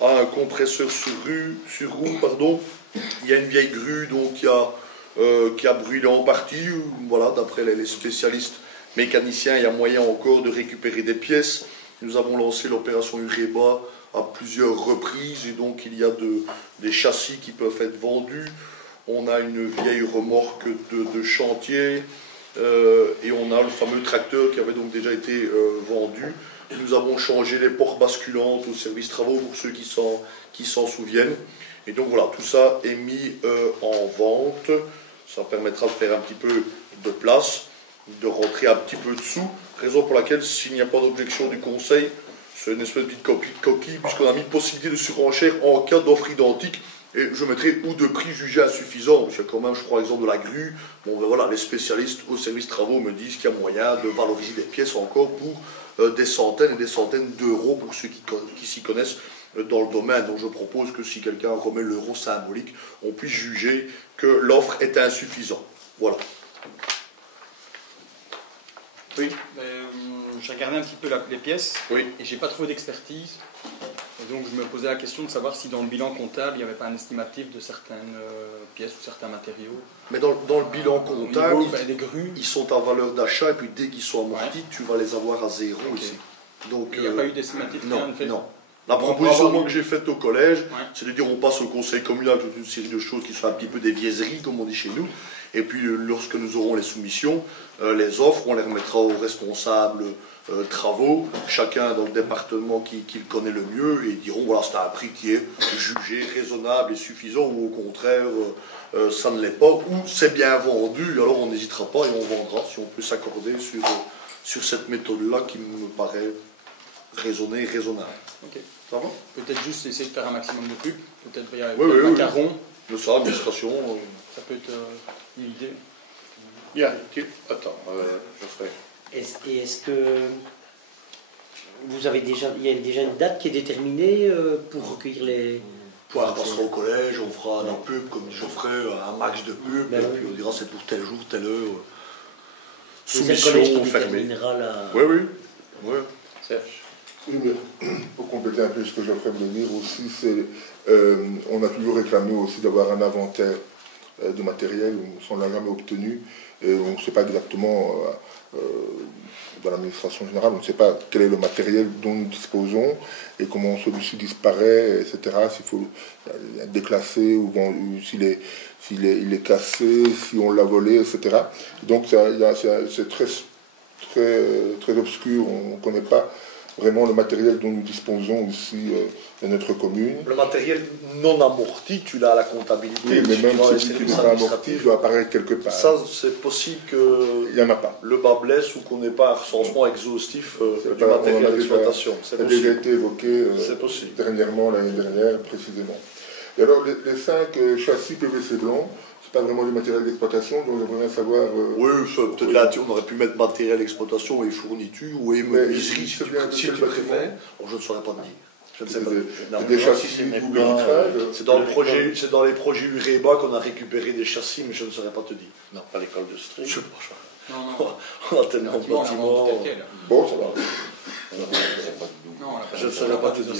à un compresseur sur roue. Il y a une vieille grue donc, qui a brûlé en partie. Voilà, d'après les spécialistes mécaniciens, il y a moyen encore de récupérer des pièces. Nous avons lancé l'opération Ureba à plusieurs reprises et donc il y a des châssis qui peuvent être vendus. On a une vieille remorque de chantier et on a le fameux tracteur qui avait donc déjà été vendu. Nous avons changé les portes basculantes au service travaux pour ceux qui s'en souviennent. Et donc voilà, tout ça est mis en vente. Ça permettra de faire un petit peu de place, de rentrer un petit peu de sous. Raison pour laquelle, s'il n'y a pas d'objection du conseil, c'est une espèce de petite coquille, puisqu'on a mis possibilité de surenchère en cas d'offre identique. Et je mettrai ou de prix jugé insuffisant. Parce que quand même, je prends l'exemple de la grue. Bon, ben voilà, les spécialistes au service travaux me disent qu'il y a moyen de valoriser des pièces encore pour des centaines et des centaines d'euros pour ceux qui s'y connaissent dans le domaine. Donc je propose que si quelqu'un remet l'euro symbolique, on puisse juger que l'offre est insuffisante. Voilà. Oui. J'ai regardé un petit peu les pièces oui. Et j'ai pas trouvé d'expertise. Et donc je me posais la question de savoir si dans le bilan comptable, il n'y avait pas un estimatif de certaines pièces ou certains matériaux. Mais dans le bilan comptable, des grues. Ils sont à valeur d'achat et puis dès qu'ils sont amortis, tu vas les avoir à zéro ici. Donc, il n'y a pas eu d'estimatif? Non. La proposition que j'ai faite au collège, c'est de dire on passe au conseil communal toute une série de choses qui sont un petit peu des vienneries, comme on dit chez nous. Et puis lorsque nous aurons les soumissions, les offres, on les remettra aux responsables travaux, chacun dans le département qui le connaît le mieux, et ils diront voilà, c'est un prix qui est jugé raisonnable et suffisant, ou au contraire, ça ne l'est pas, ou c'est bien vendu, alors on n'hésitera pas et on vendra si on peut s'accorder sur cette méthode-là qui me paraît raisonnée et raisonnable. Ok. Ça va? Peut-être juste essayer de faire un maximum de pub, peut-être il y a un macaron. De ça, administration. Ça peut être une idée. Bien, attends, je ferai. Est-ce que il y a déjà une date qui est déterminée pour recueillir On passera au collège, on fera un pub comme je ferai un max de pub, et puis on dira c'est pour tel jour, telle heure. Soumission fermée. Oui, oui. Oui. Oui, mais pour compléter un peu ce que Geoffrey voulait dire aussi, c'est on a toujours réclamé aussi d'avoir un inventaire de matériel, on ne l'a jamais obtenu, et on ne sait pas exactement, dans l'administration générale, on ne sait pas quel est le matériel dont nous disposons, et comment celui-ci disparaît, etc., s'il faut déclasser, ou s'il est cassé, si on l'a volé, etc. Donc c'est très, très, très obscur, on ne connaît pas vraiment le matériel dont nous disposons ici dans notre commune. Le matériel non amorti, tu l'as à la comptabilité. Oui, mais même celui qui n'est pas amorti, il doit apparaître quelque part. Ça, c'est possible qu'il n'y en a pas. Le bas blesse ou qu'on n'ait pas un recensement exhaustif du matériel d'exploitation. Ça a déjà été évoqué dernièrement, l'année dernière, précisément. Et alors, les 5 châssis PVC blancs, pas vraiment du matériel d'exploitation, donc j'aimerais savoir... Oui, peut-être là, on aurait pu mettre matériel d'exploitation et fourniture, ou menuiserie, si tu préfères. Je ne saurais pas te dire. Je ne sais pas. Des châssis ou vitrage. C'est dans les projets UREBA qu'on a récupéré des châssis, mais je ne saurais pas te dire. Non, pas l'école de Strie. Je ne sais pas. Non. On a tellement de bâtiments. Bon, ça va. Je ne saurais pas te dire.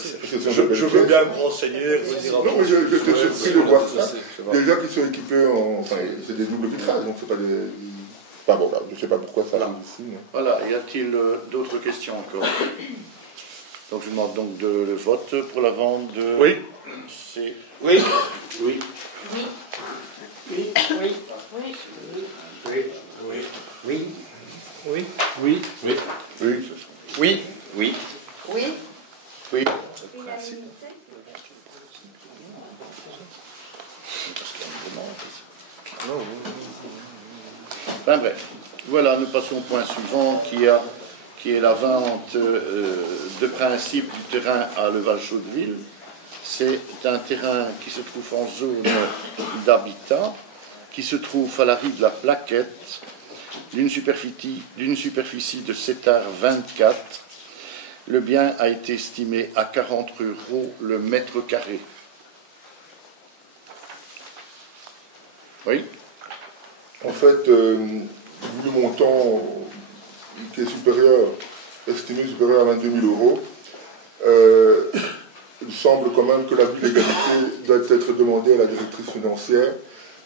Je veux bien me renseigner. Non, mais j'étais surpris de voir ça. Des gens qui sont équipés en... Enfin, c'est des doubles vitrages, donc c'est pas des... Enfin bon, là, je ne sais pas pourquoi ça arrive ici. Mais... Voilà, y a-t-il d'autres questions encore? Donc je demande donc le vote pour la vente de... Oui. Oui. Oui. Oui. Oui. Oui. Oui. Oui. Oui. Oui. Oui. Oui. Oui. Oui. Oui. Oui. Oui. Oui. Unanimité. Enfin bref, voilà, nous passons au point suivant qui est la vente de principe du terrain à Leval-Chaudeville. C'est un terrain qui se trouve en zone d'habitat, qui se trouve à la rue de la Plaquette, d'une superficie de 7,24 /. Le bien a été estimé à 40 € le mètre carré. Oui. En fait, vu le montant qui est supérieur, estimé supérieur à 22 000 €, il semble quand même que l'avis de légalité doit être demandé à la directrice financière,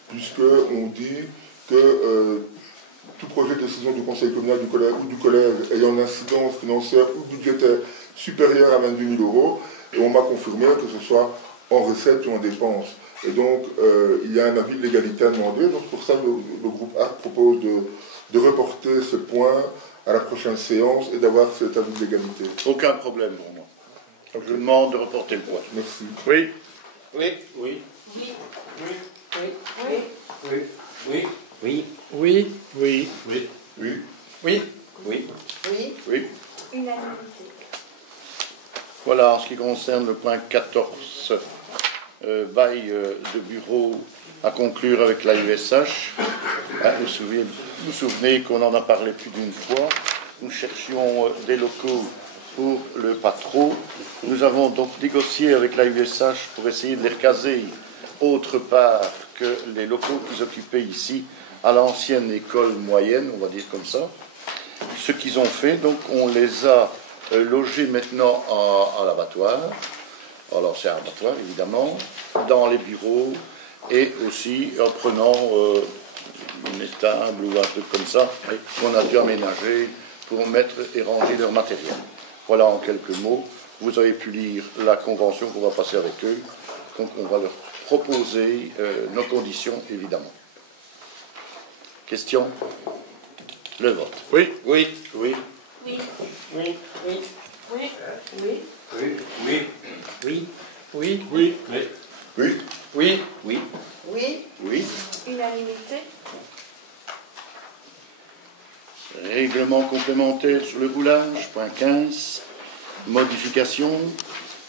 puisqu'on dit que tout projet de décision du conseil communal ou du collège ayant une incidence financière ou budgétaire supérieure à 22 000 €, et on m'a confirmé que ce soit en recettes ou en dépenses. Et donc, il y a un avis de légalité à demander. Donc, pour ça, le groupe ARC propose de reporter ce point à la prochaine séance et d'avoir cet avis de légalité. Aucun problème pour moi. Donc, je demande de reporter le point. Merci. Oui. Oui. Oui. Oui. Oui. Oui. Oui. Oui. Oui. Oui. Oui. Oui. Oui. Oui. Oui. Oui. Unanimité. Voilà, en ce qui concerne le point 14, bail de bureau à conclure avec la USH. Vous vous souvenez qu'on en a parlé plus d'une fois. Nous cherchions des locaux pour le patro. Nous avons donc négocié avec la USH pour essayer de les recaser autre part que les locaux qu'ils occupaient ici, à l'ancienne école moyenne, on va dire comme ça. Ce qu'ils ont fait, donc on les a logés maintenant à l'abattoir. Alors c'est un abattoir évidemment, dans les bureaux et aussi en prenant une étable ou un truc comme ça qu'on a dû aménager pour mettre et ranger leur matériel. Voilà en quelques mots. Vous avez pu lire la convention qu'on va passer avec eux. Donc on va leur proposer nos conditions évidemment. Question? Le vote. Oui. Oui. Oui. Oui. Oui. Oui. Oui. Oui. Oui. Oui. Oui. Oui. Oui. Oui. Oui. Oui. Oui. Oui. Unanimité. Règlement complémentaire sur le goulage, point 15. Modification,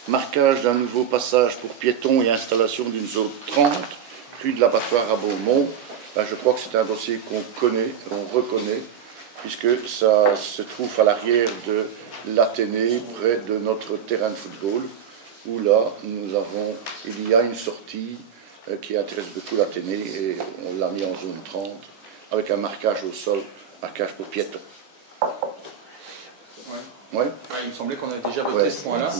marquage d'un nouveau passage pour piétons et installation d'une zone 30, rue de l'abattoir à Beaumont. Là, je crois que c'est un dossier qu'on connaît, qu'on reconnaît, puisque ça se trouve à l'arrière de l'Athénée, près de notre terrain de football. où là, il y a une sortie qui intéresse beaucoup l'Athénée et on l'a mis en zone 30 avec un marquage au sol, marquage pour piétons. Ouais. Il me semblait qu'on avait déjà voté ce point-là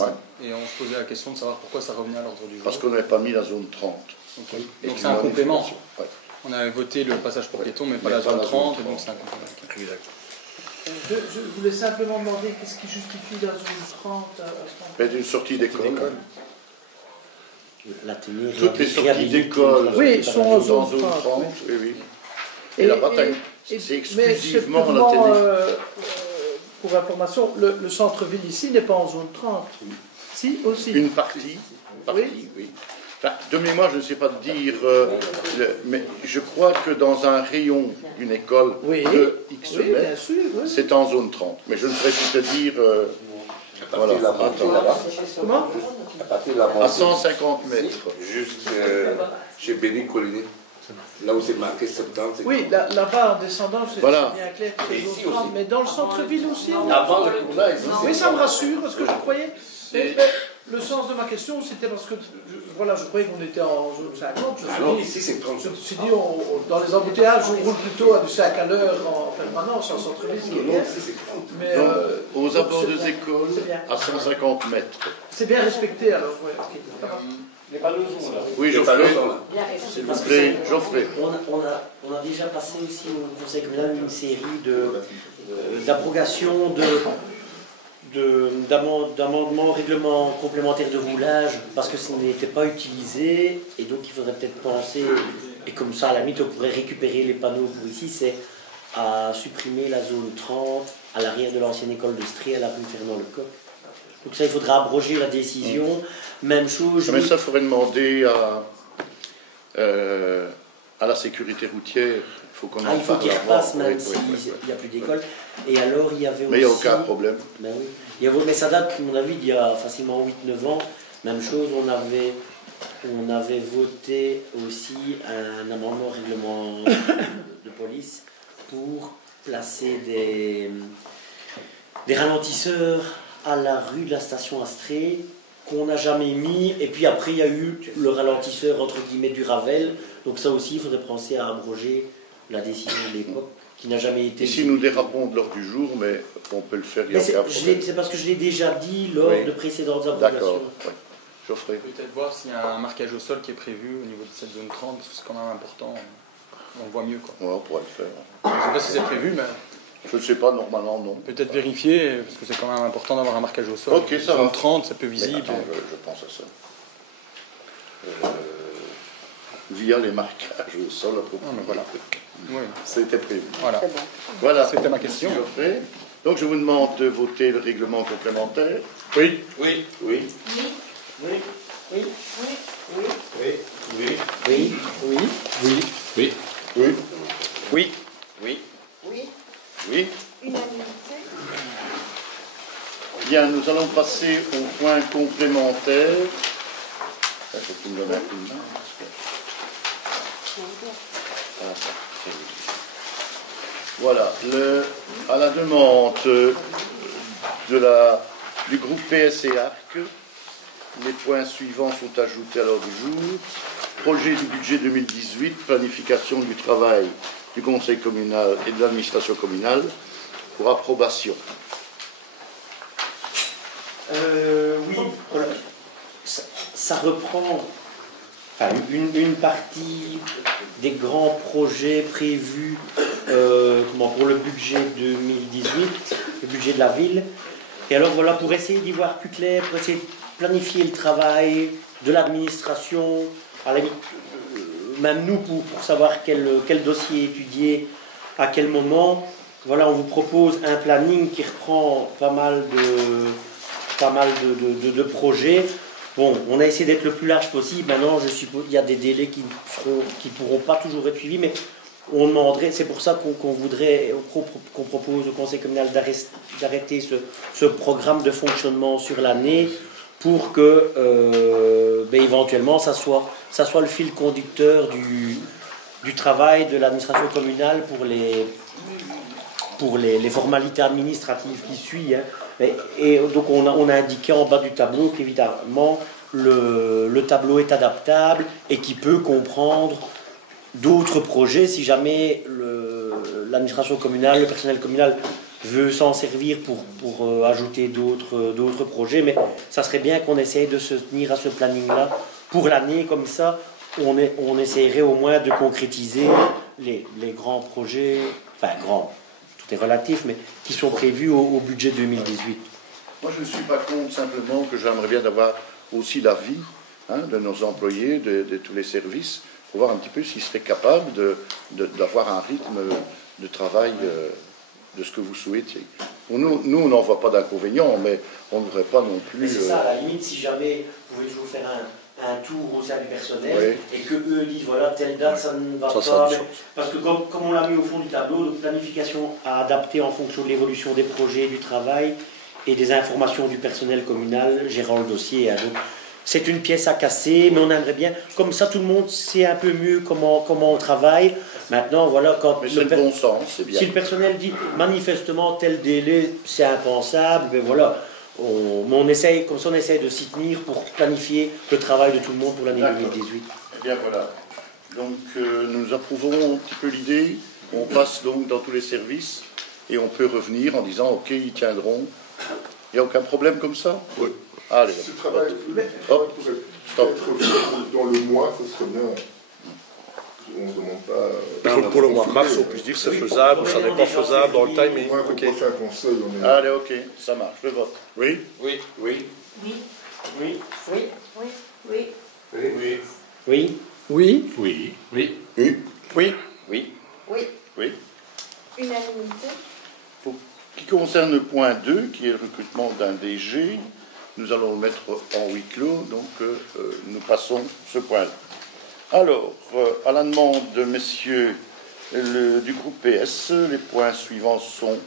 et on se posait la question de savoir pourquoi ça revenait à l'ordre du jour. Parce qu'on n'avait pas mis la zone 30. Okay. Donc c'est un complément. On avait voté le passage pour piétons mais pas la zone 30 et donc c'est un complément. Je voulais simplement demander qu'est-ce qui justifie la zone 30 C'est une sortie d'école. L'Athénée, toutes les sorties d'école sont en zone 30. Oui. Et la bataille, c'est exclusivement l'Athénée. Pour information, le centre-ville ici n'est pas en zone 30. Si, aussi. Une partie, oui. Enfin, de mémoire, je ne sais pas dire, mais je crois que dans un rayon d'une école de X mètres, c'est en zone 30. Mais je ne saurais plus te dire. Voilà. Comment à 150 mètres. Juste chez Béni Collinet. Là où c'est marqué 70. Oui, là-bas en descendant, c'est voilà. bien clair que c'est zone 30, mais dans le centre-ville aussi. Oui, ça me rassure, parce que je croyais. Le sens de ma question, c'était parce que je croyais qu'on était en zone 50. Ici c'est 30. Je me suis dit, dans les embouteillages, on roule plutôt à du 5 à l'heure en permanence, en centre-ville, ce qui est bien. Mais, aux abords des écoles, à 150 mètres. C'est bien respecté alors, Les panneaux sont là. Oui, Geoffrey. S'il vous plaît, Geoffrey. On a déjà passé aussi au Conseil communal une série d'abrogations d'amendements règlements complémentaires de roulage parce que ça n'était pas utilisé et donc il faudrait peut-être penser, et comme ça à la limite on pourrait récupérer les panneaux pour ici, c'est à supprimer la zone 30 à l'arrière de l'ancienne école de Stré à la rue Fernand-Lecoq. Donc ça il faudra abroger la décision. Même chose. Mais ça il faudrait demander à la sécurité routière. Il faut qu'il repasse même s'il n'y a plus d'école. Et alors il y avait aussi... Mais il n'y a aucun problème. Ben oui. Mais ça date, à mon avis, d'il y a facilement 8-9 ans. Même chose, on avait voté aussi un amendement au règlement de police pour placer des ralentisseurs à la rue de la station Astrée qu'on n'a jamais mis. Et puis après, il y a eu le ralentisseur, entre guillemets, du Ravel. Donc ça aussi, il faudrait penser à abroger la décision de l'époque qui n'a jamais été... Ici, nous dérapons de l'heure du jour, mais on peut le faire, il n'y a aucun problème. C'est parce que je l'ai déjà dit lors de précédentes abrogations. D'accord, oui. Geoffrey. Peut-être voir s'il y a un marquage au sol qui est prévu au niveau de cette zone 30, parce que c'est quand même important. On le voit mieux, quoi. Ouais, on pourrait le faire. Je ne sais pas si c'est prévu, mais... Je ne sais pas, normalement, non. Peut-être vérifier, parce que c'est quand même important d'avoir un marquage au sol. Ok, ça va. Zone 30, c'est peu visible. Mais attends, je pense à ça. Via les marquages au sol, à propos. Voilà. Oui. C'était prévu. Voilà. Voilà. C'était ma question. Geoffrey. Donc je vous demande de voter le règlement complémentaire. Oui. Oui. Oui. Oui. Oui. Oui. Oui. Oui. Oui. Oui. Oui. Oui. Oui. Oui. Oui. Oui. Oui. Unanimité. Bien, nous allons passer au point complémentaire. Il faut que tu me donnes un coup de main. Voilà, à la demande du groupe PS et ARC, les points suivants sont ajoutés à l'ordre du jour. Projet du budget 2018, planification du travail du conseil communal et de l'administration communale pour approbation. Oui, ça reprend une partie des grands projets prévus pour le budget 2018, le budget de la ville. Et alors voilà, pour essayer d'y voir plus clair, pour essayer de planifier le travail de l'administration, à la limite, même nous pour savoir quel dossier étudier, à quel moment. Voilà, on vous propose un planning qui reprend pas mal de projets. Bon, on a essayé d'être le plus large possible. Maintenant, je suppose qu'il y a des délais qui ne pourront pas toujours être suivis, mais on demanderait, c'est pour ça qu'on propose au Conseil communal d'arrêter ce programme de fonctionnement sur l'année pour que, éventuellement, ça soit le fil conducteur du travail de l'administration communale pour les formalités administratives qui suivent. Hein. Et donc on a indiqué en bas du tableau qu'évidemment le tableau est adaptable et qu'il peut comprendre d'autres projets si jamais l'administration communale, le personnel communal veut s'en servir pour ajouter d'autres projets. Mais ça serait bien qu'on essaye de se tenir à ce planning-là pour l'année, comme ça on essaierait au moins de concrétiser les grands projets, enfin grands, tout est relatif, mais qui sont prévus au budget 2018. Moi, je ne suis pas contre, simplement que j'aimerais bien d'avoir aussi l'avis de nos employés, de tous les services, pour voir un petit peu s'ils seraient capables d'avoir un rythme de travail de ce que vous souhaitiez. Nous on n'en voit pas d'inconvénient, mais on ne voudrait pas non plus... Mais c'est ça, à la limite, si jamais vous pouvez toujours faire un tour au sein du personnel, et que eux disent, voilà, telle date, ça ne va pas... Parce que comme on l'a mis au fond du tableau, donc planification à adapter en fonction de l'évolution des projets, du travail, et des informations du personnel communal gérant le dossier. Donc, c'est une pièce à casser, mais on aimerait bien, comme ça tout le monde sait un peu mieux comment on travaille. Maintenant, voilà, quand mais c'est le bon sens, c'est bien. Si le personnel dit manifestement tel délai, c'est impensable, ben voilà, on essaye, comme ça on essaye de s'y tenir pour planifier le travail de tout le monde pour l'année 2018. Eh bien voilà. Donc nous approuvons un petit peu l'idée. On passe donc dans tous les services et on peut revenir en disant ok, ils tiendront. Il n'y a aucun problème comme ça? Oui. Allez. Ce travail pourrait être dans le mois, ce serait bien. On ne demande pas. Pour le mois de mars, on peut dire que c'est faisable, ça n'est pas faisable dans le timing. Moi, pour le prochain conseil, on est. Allez, ok, ça marche. Je vote. Oui? Oui. Oui. Oui. Oui. Oui. Oui. Oui. Oui. Oui. Oui. Oui. Oui. Oui. Oui. Oui. Oui. Unanimité. Pour ce qui concerne le point 2, qui est le recrutement d'un DG, nous allons le mettre en huis clos, donc nous passons ce point-là. Alors, à la demande de messieurs du groupe PS, les points suivants sont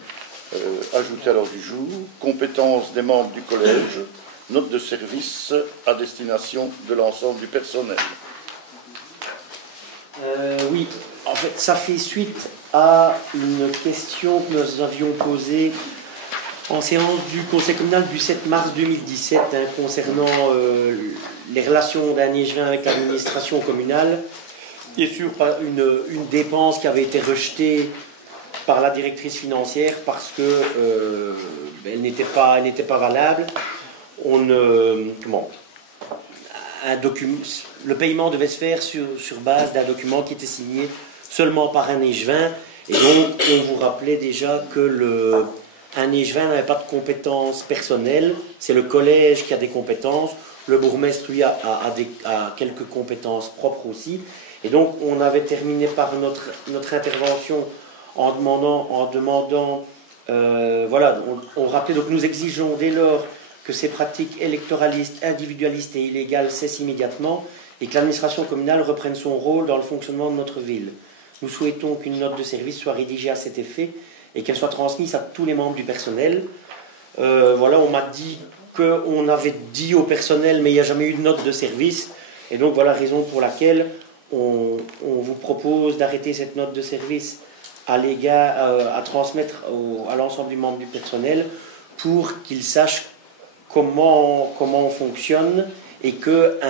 ajoutés à l'ordre du jour. Compétences des membres du collège, note de service à destination de l'ensemble du personnel. Oui, en fait, ça fait suite à une question que nous avions posée en séance du Conseil communal du 7 mars 2017 concernant les relations d'un échevin avec l'administration communale et sur une dépense qui avait été rejetée par la directrice financière parce que elle n'était pas valable. Le paiement devait se faire sur base d'un document qui était signé seulement par un échevin, et donc on vous rappelait déjà que un échevin n'avait pas de compétences personnelles, c'est le collège qui a des compétences, le bourgmestre lui a quelques compétences propres aussi, et donc on avait terminé par notre intervention en demandant voilà, on rappelait, donc nous exigeons dès lors que ces pratiques électoralistes, individualistes et illégales cessent immédiatement et que l'administration communale reprenne son rôle dans le fonctionnement de notre ville. Nous souhaitons qu'une note de service soit rédigée à cet effet et qu'elle soit transmise à tous les membres du personnel. Voilà, on m'a dit qu'on avait dit au personnel, mais il n'y a jamais eu de note de service. Et donc voilà la raison pour laquelle on vous propose d'arrêter cette note de service à transmettre à l'ensemble du membre du personnel pour qu'ils sachent comment on fonctionne et que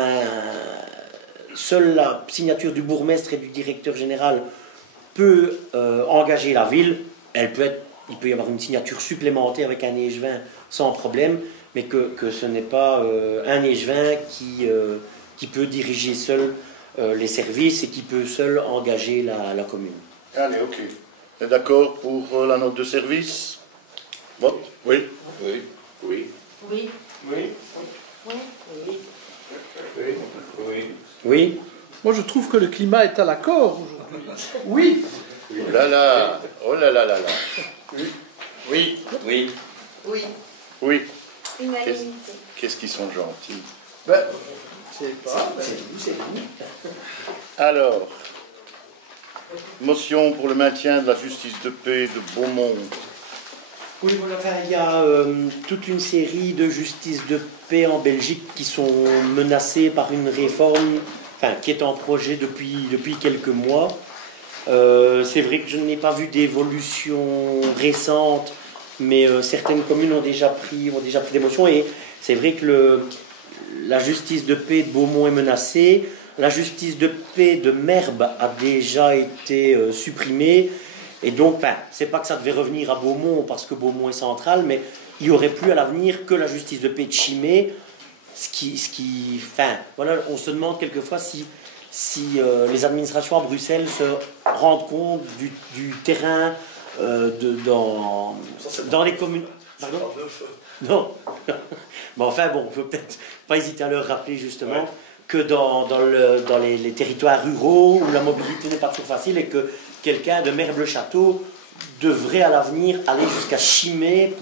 seule la signature du bourgmestre et du directeur général peut engager la ville. Il peut y avoir une signature supplémentaire avec un échevin sans problème, mais que ce n'est pas un échevin qui peut diriger seul les services et qui peut seul engager la commune. Allez, ok. Vous êtes d'accord pour la note de service? Vote? Oui. Oui. Oui. Oui. Oui. Oui. Oui. Oui. Oui. Moi, je trouve que le climat est à l'accord aujourd'hui. Oui. Oh là là, oh là là là là. Oui. Oui. Oui. Oui. Oui. Unanimité. Qu'est-ce qu'ils sont gentils. Ben, c'est pas. C'est vous. Alors, motion pour le maintien de la justice de paix de Beaumont. Oui, voilà, il y a toute une série de justices de paix en Belgique qui sont menacées par une réforme, qui est en projet depuis quelques mois. C'est vrai que je n'ai pas vu d'évolution récente mais certaines communes ont déjà pris des motions, et c'est vrai que la justice de paix de Beaumont est menacée. La justice de paix de Merbes a déjà été supprimée. Et donc, c'est pas que ça devait revenir à Beaumont parce que Beaumont est central, mais il n'y aurait plus à l'avenir que la justice de paix de Chimay. Voilà, on se demande quelquefois si les administrations à Bruxelles se rendent compte du terrain dans les communes. Pardon ? Non. Mais enfin, bon, on ne peut peut-être pas hésiter à leur rappeler justement que dans les territoires ruraux où la mobilité n'est pas toujours facile et que quelqu'un de Merbes-le-Château devrait à l'avenir aller jusqu'à Chimay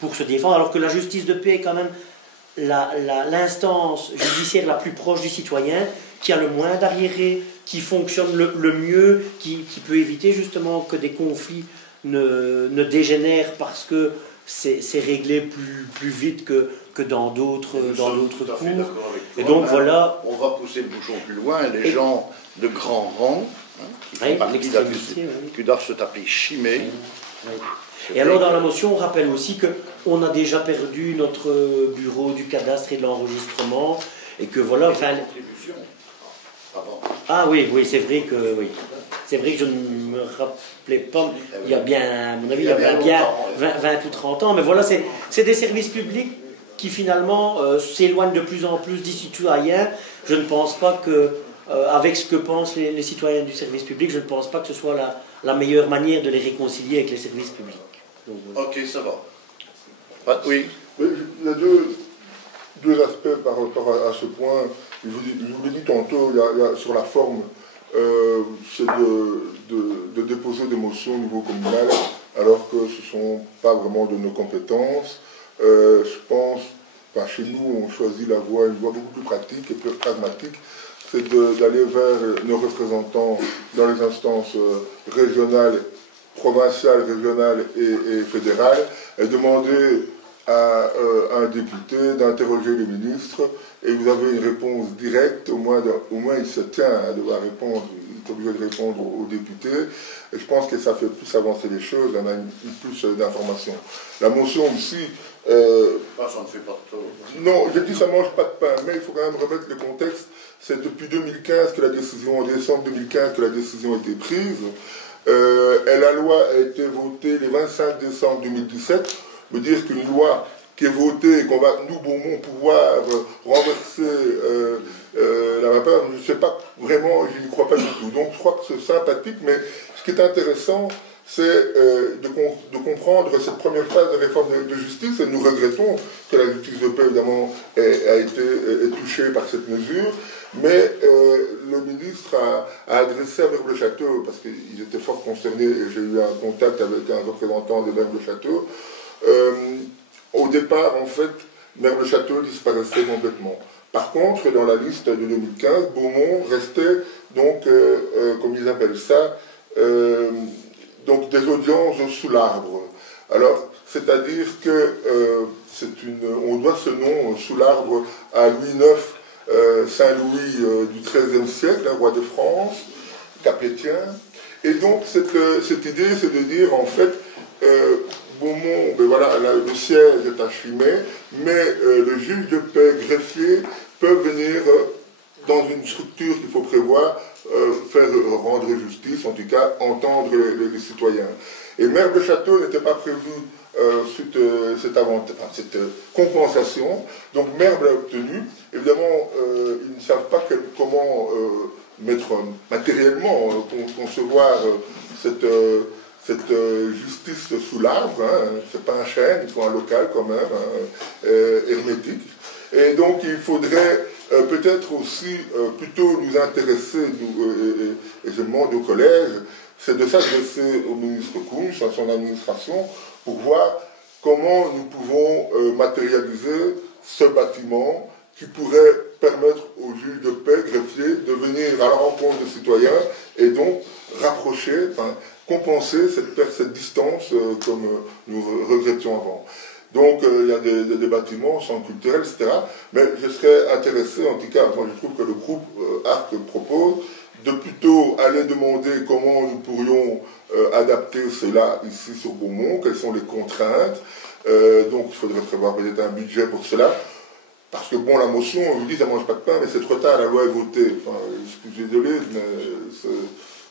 pour se défendre, alors que la justice de paix est quand même l'instance judiciaire la plus proche du citoyen, qui a le moins d'arriérés, qui fonctionne le mieux, qui peut éviter justement que des conflits ne dégénèrent parce que c'est réglé plus vite que dans d'autres cours. Et donc voilà. On va pousser le bouchon plus loin, les gens de grand rang, qui doivent se taper Chimay. Et alors dans la motion, on rappelle aussi qu'on a déjà perdu notre bureau du cadastre et de l'enregistrement, et que voilà. Ah oui, c'est vrai que je ne me rappelais pas. Il y a bien, à mon avis, il y a bien 20 ou 30 ans. Mais voilà, c'est des services publics qui finalement s'éloignent de plus en plus des citoyens. Je ne pense pas que, avec ce que pensent les citoyens du service public, je ne pense pas que ce soit la meilleure manière de les réconcilier avec les services publics. Donc, voilà. Ok, ça va. Oui. Il y a deux aspects par rapport à ce point. Je vous l'ai dit tantôt, il y a sur la forme, c'est de déposer des motions au niveau communal, alors que ce ne sont pas vraiment de nos compétences. Je pense, chez nous, on choisit une voie beaucoup plus pratique et plus pragmatique, c'est d'aller vers nos représentants dans les instances régionales, provinciales, régionales et fédérales, et demander à un député d'interroger le ministre, et vous avez une réponse directe, au moins il se tient à devoir répondre, il est obligé de répondre aux députés, et je pense que ça fait plus avancer les choses, on a plus d'informations. La motion ici... ça ne fait pas de tort. Non, je dis ça ne mange pas de pain, mais il faut quand même remettre le contexte. C'est depuis 2015 que la décision, en décembre 2015, que la décision a été prise. Et la loi a été votée le 25 décembre 2017. Veut dire qu'une loi qui est votée et qu'on va, nous, Beaumont, pouvoir renverser la vapeur, je ne sais pas vraiment, je n'y crois pas du tout. Donc je crois que c'est sympathique, mais ce qui est intéressant, c'est de comprendre cette première phase de réforme de justice, et nous regrettons que la justice de paix, évidemment, ait été touchée par cette mesure, mais le ministre a adressé à Merbes-le-Château, parce qu'ils étaient fort concernés, et j'ai eu un contact avec un représentant de Merbes-le-Château. Au départ, en fait, Merbes-le-Château disparaissait complètement. Par contre, dans la liste de 2015, Beaumont restait, donc, comme ils appellent ça, donc des audiences sous l'arbre. Alors, c'est-à-dire que on doit ce nom sous l'arbre à Louis IX, Saint-Louis du XIIIe siècle, roi de France, capétien. Et donc, cette idée, c'est de dire, en fait, Beaumont, voilà, le siège est à Chimay, mais le juge de paix, greffier, peuvent venir dans une structure qu'il faut prévoir, faire rendre justice, en tout cas entendre les citoyens. Et Merbes-le-Château n'était pas prévu suite cette compensation, donc Merbes l'a obtenu. Évidemment, ils ne savent pas comment mettre matériellement, concevoir cette justice sous l'arbre, hein. C'est pas un chêne, il faut un local quand même, hermétique. Et donc il faudrait peut-être aussi plutôt nous intéresser, et je demande au collège, c'est de s'adresser au ministre Kunz, à son administration, pour voir comment nous pouvons matérialiser ce bâtiment qui pourrait permettre aux juges de paix, greffiers, de venir à la rencontre des citoyens et donc rapprocher, compenser cette distance comme nous regrettions avant. Donc il y a des bâtiments, centres culturels, etc. Mais je serais intéressé, en tout cas, moi je trouve que le groupe ARC propose de plutôt aller demander comment nous pourrions adapter cela ici sur Beaumont, quelles sont les contraintes. Donc il faudrait prévoir peut-être un budget pour cela. Parce que bon, la motion, on vous dit ça ne mange pas de pain, mais c'est trop tard, la loi est votée. Enfin, je suis désolé, mais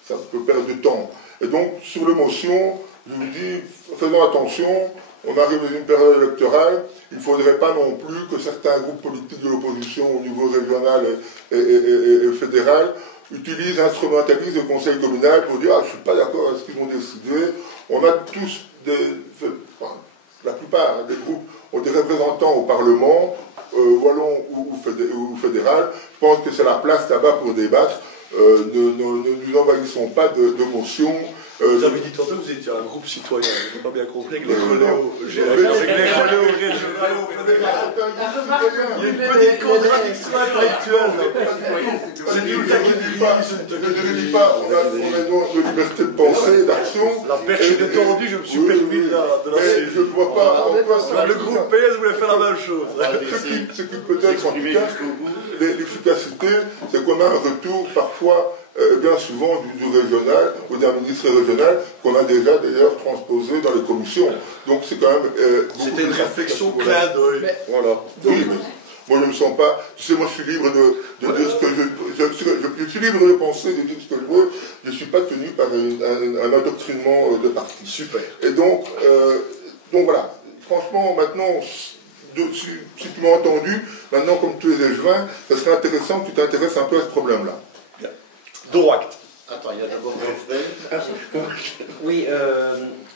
ça peut perdre du temps. Et donc, sur l'émotion, je vous dis, faisons attention, on arrive dans une période électorale, il ne faudrait pas non plus que certains groupes politiques de l'opposition au niveau régional et fédéral utilisent, instrumentalisent le conseil communal pour dire « Ah, je ne suis pas d'accord avec ce qu'ils vont décider ». On a tous la plupart des groupes ont des représentants au Parlement, wallon ou fédéral. Je pense que c'est la place là-bas pour débattre. Ne nous envahissons pas de motions. Vous avez dit tantôt que vous étiez un groupe citoyen, je n'ai pas bien compris, avec les relais régionaux, il y a une petite contradiction intellectuelle. Je ne dis pas, on a nos libertés de pensée, d'action. La perche était tendue, je me suis permis de la saisir. Je ne vois pas en quoi le groupe PS voulait faire la même chose. Ce qui peut-être, en tout cas, l'efficacité, c'est qu'on a un retour parfois, bien souvent, du régional ou d'un ministre régional qu'on a déjà d'ailleurs transposé dans les commissions. Donc c'est quand même... C'était une réflexion clin d'œil. Voilà. Oui, mais moi je ne me sens pas... Tu sais, moi je suis libre de dire ce que je suis libre de penser, de dire ce que je veux. Je ne suis pas tenu par un endoctrinement de parti. Super. Et donc voilà. Franchement, maintenant... Si tu m'as entendu, maintenant comme tu es échevin, ce serait intéressant que tu t'intéresses un peu à ce problème-là. Droit. Attends, il y a d'abord Godfrey. Oui,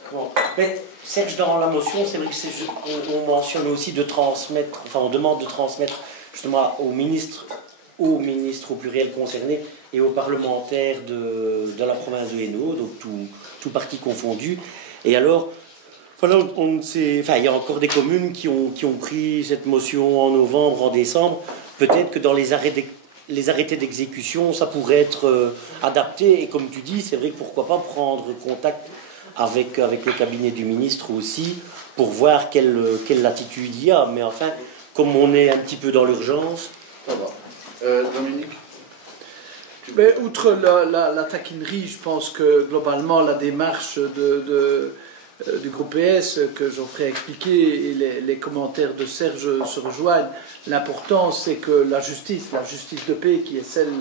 comment mais, Serge, dans la motion, c'est vrai qu'on mentionne aussi de transmettre, enfin on demande de transmettre justement aux ministres au pluriel concernés et aux parlementaires de la province de Hainaut, donc tout parti confondu. Et alors, voilà, il y a encore des communes qui ont pris cette motion en novembre, en décembre. Peut-être que dans les arrêtés d'exécution, ça pourrait être adapté. Et comme tu dis, c'est vrai que pourquoi pas prendre contact avec le cabinet du ministre aussi pour voir quelle latitude il y a. Mais enfin, comme on est un petit peu dans l'urgence... Ça va. Dominique? Mais outre la taquinerie, je pense que globalement la démarche du groupe PS que Geoffrey a expliqué et les commentaires de Serge se rejoignent. L'important, c'est que la justice de paix, qui est celle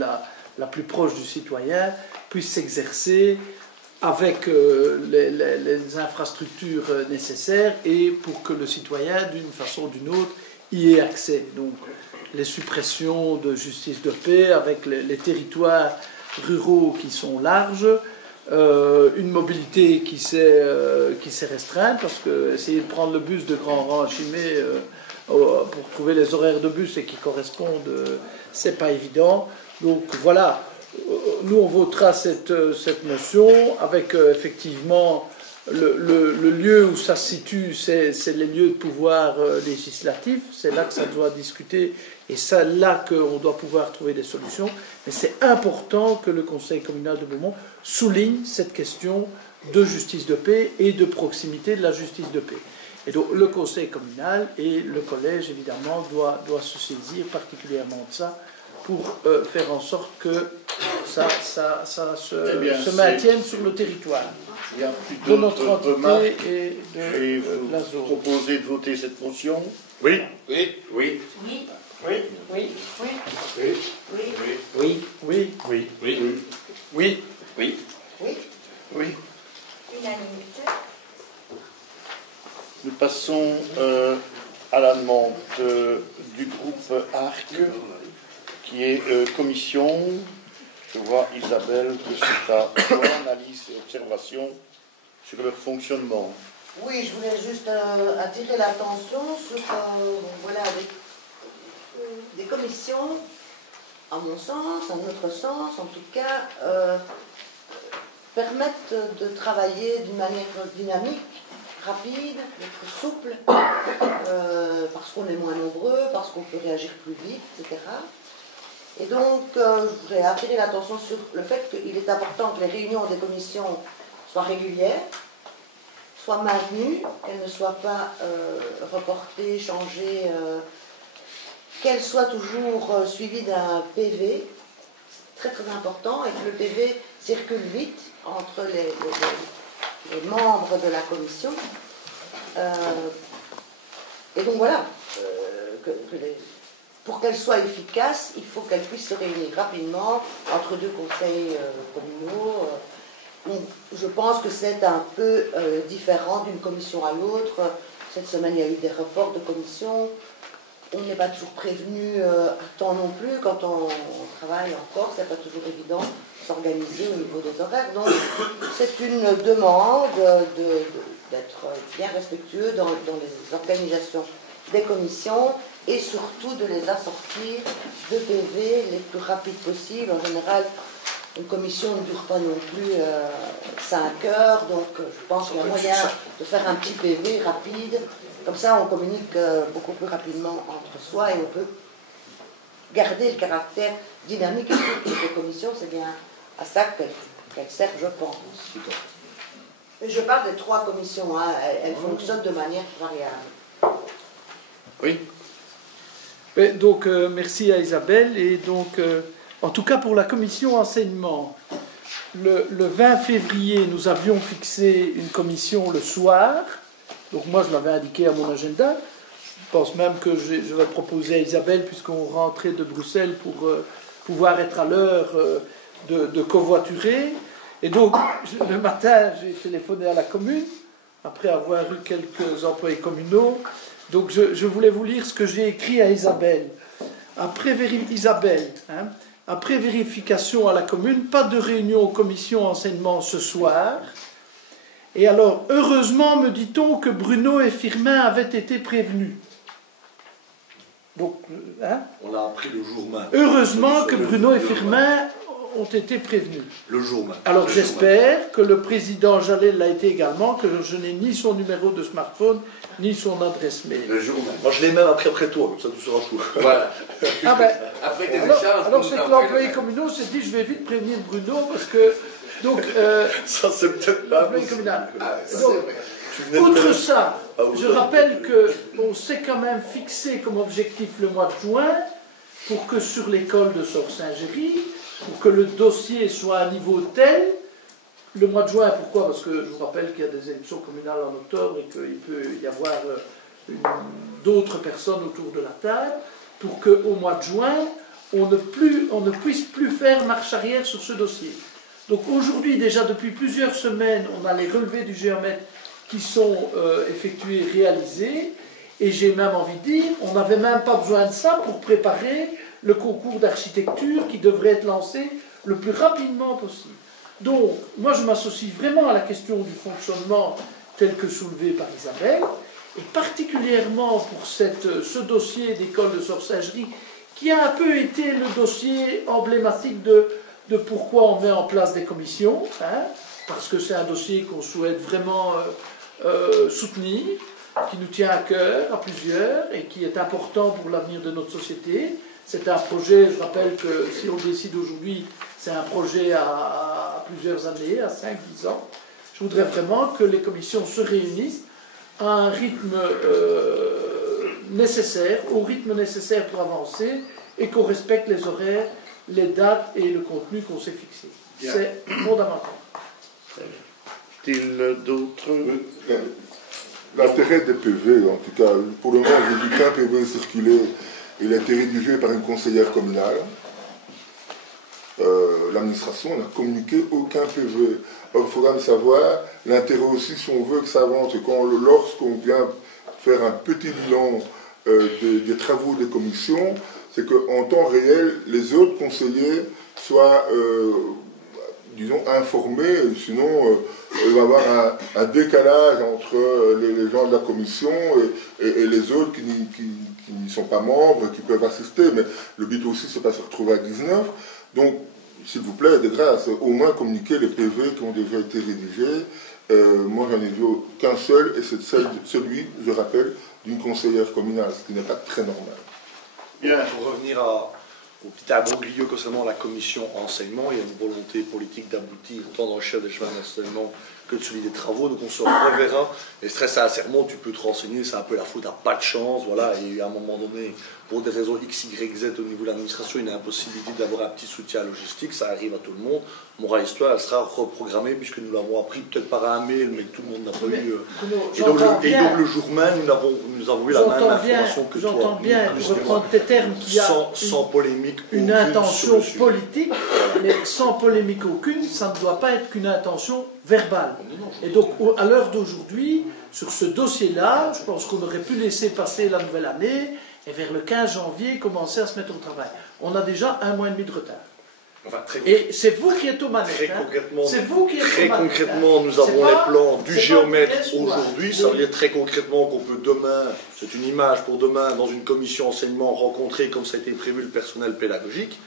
la plus proche du citoyen, puisse s'exercer avec les infrastructures nécessaires et pour que le citoyen, d'une façon ou d'une autre, y ait accès. Donc, les suppressions de justice de paix avec les territoires ruraux qui sont larges, une mobilité qui s'est restreinte, parce que essayer de prendre le bus de Grand Rang à Chimay pour trouver les horaires de bus et qui correspondent, c'est pas évident. Donc voilà, nous on votera cette motion avec effectivement le lieu où ça se situe, c'est les lieux de pouvoir législatif, c'est là que ça doit discuter et c'est là qu'on doit pouvoir trouver des solutions. Mais c'est important que le Conseil communal de Beaumont souligne cette question de justice de paix et de proximité de la justice de paix. Et donc le Conseil communal et le collège, évidemment, doit se saisir particulièrement de ça pour faire en sorte que ça se maintienne sur le territoire de notre entité et de la zone. Vous proposez de voter cette motion? Oui. Oui. Oui. Oui. Oui. Oui. Oui. Oui. Oui. Oui. Oui. Oui. Oui. Oui. Unanimité. Nous passons à la demande du groupe ARC, qui est commission. Je vois Isabelle que c'est à toi, analyse et observation sur leur fonctionnement. Oui, je voulais juste attirer l'attention sur voilà, des commissions, à mon sens, à notre sens, en tout cas, permettent de travailler d'une manière dynamique, rapide, d'être souple, parce qu'on est moins nombreux, parce qu'on peut réagir plus vite, etc. Et donc, je voudrais attirer l'attention sur le fait qu'il est important que les réunions des commissions soient régulières, soient maintenues, qu'elles ne soient pas reportées, changées, qu'elles soient toujours suivies d'un PV. C'est très très important et que le PV circule vite entre les membres de la commission. Et donc voilà, pour qu'elle soit efficace, il faut qu'elle puisse se réunir rapidement entre deux conseils communaux. Donc, je pense que c'est un peu différent d'une commission à l'autre. Cette semaine, il y a eu des reports de commission. On n'est pas toujours prévenu à temps non plus. Quand on travaille encore, c'est pas toujours évident de s'organiser au niveau des horaires. Donc, c'est une demande d'être bien respectueux dans les organisations des commissions et surtout de les assortir de PV les plus rapides possibles. En général, une commission ne dure pas non plus 5 heures, donc je pense qu'il y a moyen de faire un petit PV rapide. Comme ça, on communique beaucoup plus rapidement entre soi et on peut garder le caractère dynamique et critique des commissions. C'est bien à ça qu'elles servent, je pense. Et je parle des 3 commissions, hein. Elles fonctionnent de manière variable. Oui. Et donc, merci à Isabelle. Et donc, en tout cas, pour la commission enseignement, le 20 février, nous avions fixé une commission le soir. Donc, moi, je l'avais indiqué à mon agenda. Je pense même que je vais proposer à Isabelle, puisqu'on rentrait de Bruxelles, pour pouvoir être à l'heure de covoiturer. Et donc, le matin, j'ai téléphoné à la commune, après avoir eu quelques employés communaux. Donc, je voulais vous lire ce que j'ai écrit à Isabelle. Après vérification à la commune, pas de réunion commission enseignement ce soir. Et alors, heureusement, me dit-on que Bruno et Firmin avaient été prévenus. Donc, on l'a appris le jour même. Heureusement que Bruno et Firmin ont été prévenus. Le jour même. Alors j'espère que le président Jalel l'a été également, que je n'ai ni son numéro de smartphone, ni son adresse mail. Le jour même. Moi je l'ai même appris après toi, comme ça tu sauras tout. Voilà. Ah ben, après tes échanges. alors c'est que l'employé communal s'est dit, je vais vite prévenir Bruno, parce que... Donc, ça c'est peut-être pas l'employé communal. Outre ça, je rappelle qu'on s'est quand même fixé comme objectif le mois de juin, pour que sur l'école de Sors-Saint-Géry, pour que le dossier soit à niveau tel, le mois de juin, pourquoi? Parce que je vous rappelle qu'il y a des élections communales en octobre et qu'il peut y avoir d'autres personnes autour de la table, pour qu'au mois de juin, on ne puisse plus faire marche arrière sur ce dossier. Donc aujourd'hui, déjà depuis plusieurs semaines, on a les relevés du géomètre qui sont effectués, réalisés, et j'ai même envie de dire, on n'avait même pas besoin de ça pour préparer le concours d'architecture qui devrait être lancé le plus rapidement possible. Donc, moi je m'associe vraiment à la question du fonctionnement tel que soulevé par Isabelle, et particulièrement pour ce dossier d'école de sorcellerie, qui a un peu été le dossier emblématique de pourquoi on met en place des commissions, hein, parce que c'est un dossier qu'on souhaite vraiment soutenir, qui nous tient à cœur, à plusieurs, et qui est important pour l'avenir de notre société. C'est un projet, je rappelle que si on décide aujourd'hui, c'est un projet à plusieurs années, à 5-10 ans. Je voudrais vraiment que les commissions se réunissent à un rythme nécessaire, au rythme nécessaire pour avancer, et qu'on respecte les horaires, les dates et le contenu qu'on s'est fixé. C'est fondamental. Est-il d'autres? L'intérêt des PV, en tout cas, pour le moment, j'ai vu qu'un PV circuler. Il a été rédigé par une conseillère communale. L'administration n'a communiqué aucun PV. Alors, il faudra me savoir l'intérêt aussi, si on veut que ça avance, lorsqu'on vient faire un petit bilan des travaux des commissions, c'est qu'en temps réel, les autres conseillers soient, disons, informés, sinon il va y avoir un décalage entre les gens de la commission et les autres qui n'y sont pas membres, qui peuvent assister, mais le but aussi, c'est pas se retrouver à 19. Donc, s'il vous plaît, de grâce, au moins communiquer les PV qui ont déjà été rédigés. Moi, j'en ai vu qu'un seul, et c'est celui, je rappelle, d'une conseillère communale, ce qui n'est pas très normal. Bien, pour revenir au petit imbroglio concernant la commission enseignement, il y a une volonté politique d'aboutir tant dans le chef des chemins d'enseignement que de celui des travaux, donc on se reverra. Et très sincèrement, tu peux te renseigner, c'est un peu la faute à pas de chance, voilà, et à un moment donné, pour des raisons X, Y, Z au niveau de l'administration, il y a impossibilité d'avoir un petit soutien logistique, ça arrive à tout le monde. Morale histoire, elle sera reprogrammée, puisque nous l'avons appris peut-être par un mail, mais que tout le monde n'a pas eu. Et donc le jour même, nous avons eu la même information que toi. J'entends bien, je reprends tes termes, qu'il y a sans polémique une intention politique, mais sans polémique aucune, ça ne doit pas être qu'une intention verbale. Et donc, à l'heure d'aujourd'hui, sur ce dossier-là, je pense qu'on aurait pu laisser passer la nouvelle année et vers le 15 janvier commencer à se mettre au travail. On a déjà 1 mois et demi de retard. Enfin, et c'est vous qui êtes aux manettes. Très concrètement, nous avons les plans du géomètre aujourd'hui. Ça veut dire très concrètement qu'on peut demain, c'est une image pour demain, dans une commission enseignement, rencontrer, comme ça a été prévu, le personnel pédagogique,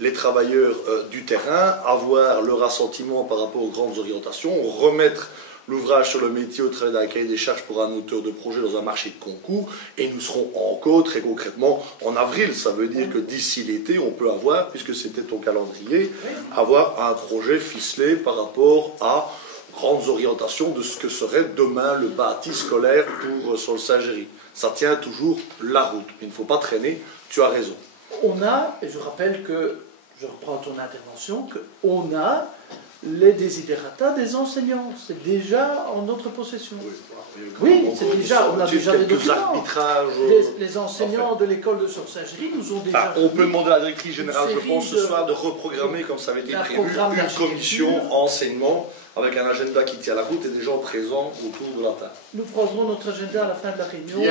les travailleurs du terrain, avoir leur assentiment par rapport aux grandes orientations, remettre l'ouvrage sur le métier au travers d'un cahier des charges pour un auteur de projet dans un marché de concours, et nous serons encore très concrètement en avril. Ça veut dire que d'ici l'été, on peut avoir, puisque c'était ton calendrier, avoir un projet ficelé par rapport à grandes orientations de ce que serait demain le bâti scolaire pour Sault-Saint-Géry. Ça tient toujours la route. Il ne faut pas traîner, tu as raison. On a, et je rappelle que, je reprends ton intervention, qu'on a les desiderata des enseignants. C'est déjà en notre possession. Oui, c'est déjà, on a déjà des documents. Les enseignants de l'école de Sault-Saint-Géry nous ont déjà... on peut demander à la directrice générale, je pense, ce soir, de reprogrammer, comme ça avait été prévu, une commission enseignement avec un agenda qui tient la route et des gens présents autour de la table. Nous prendrons notre agenda à la fin de la réunion.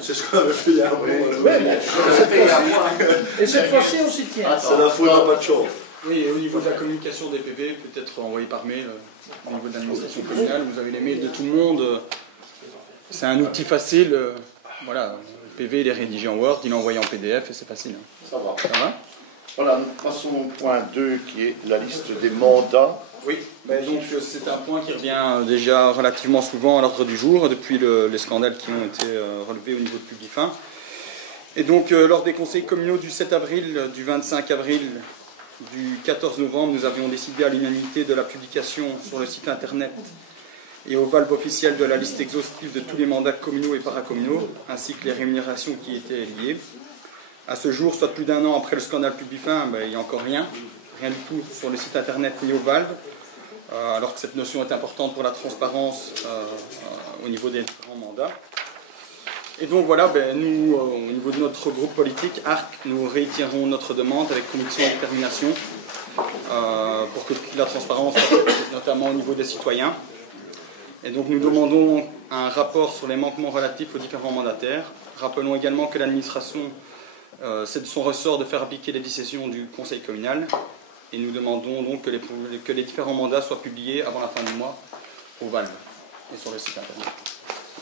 C'est ce qu'on avait fait il y a un moment. Et cette fois-ci, on s'y tient. C'est la faute à pas de chance. Oui, et au niveau de la communication des PV, peut-être envoyé par mail, au niveau de l'administration communale, vous avez les mails de tout le monde. C'est un outil facile. Voilà, le PV il est rédigé en Word, il est envoyé en PDF et c'est facile. Ça va. Voilà, nous passons au point 2 qui est la liste des mandats. Oui, donc c'est un point qui revient déjà relativement souvent à l'ordre du jour depuis les scandales qui ont été relevés au niveau de Publifin. Et donc lors des conseils communaux du 7 avril, du 25 avril, du 14 novembre, nous avions décidé à l'unanimité de la publication sur le site internet et au valve officiel de la liste exhaustive de tous les mandats communaux et paracommunaux, ainsi que les rémunérations qui étaient liées. À ce jour, soit plus d'1 an après le scandale Publifin, il n'y a encore rien du tout sur le site internet ni au valve, alors que cette notion est importante pour la transparence au niveau des différents mandats. Et donc voilà, nous, au niveau de notre groupe politique, ARC, nous réitérons notre demande avec conviction et détermination pour que la transparence, notamment au niveau des citoyens. Et donc nous demandons un rapport sur les manquements relatifs aux différents mandataires. Rappelons également que l'administration, c'est de son ressort de faire appliquer les décisions du conseil communal. Et nous demandons donc que les différents mandats soient publiés avant la fin du mois au valve et sur le site internet.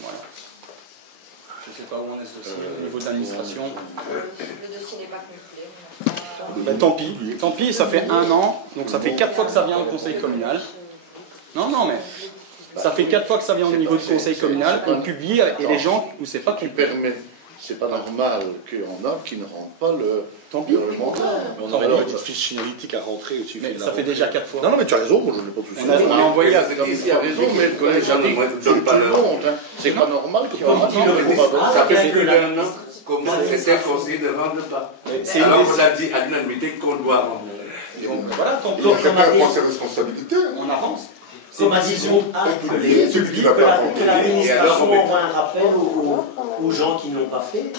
Voilà. Je ne sais pas où on est ce dossier au niveau de l'administration. Le dossier n'est pas complet. Tant pis, ça fait 1 an, donc ça fait 4 fois que ça vient au conseil communal. Non, mais ça fait 4 fois que ça vient au niveau du conseil communal, on publie et les gens, ou c'est pas qu'on permet. C'est pas normal qu'il y en a qui ne rentrent pas le mandat. On aurait une petite fiche signalétique à rentrer au-dessus. Mais ça fait déjà 4 fois. Non, mais tu as raison, moi je n'ai pas de souci. On a envoyé à il a raison, mais le collège a dit tout le monde. C'est pas normal qu'il y en a. Ça fait plus d'1 an. Comment c'était forcé de rendre pas. Alors on a dit à l'unanimité qu'on doit rendre. Donc voilà, tant pis. Donc chacun prend ses responsabilités. On avance. Comme a dit que l'administration envoie un rappel aux gens qui ne l'ont pas fait.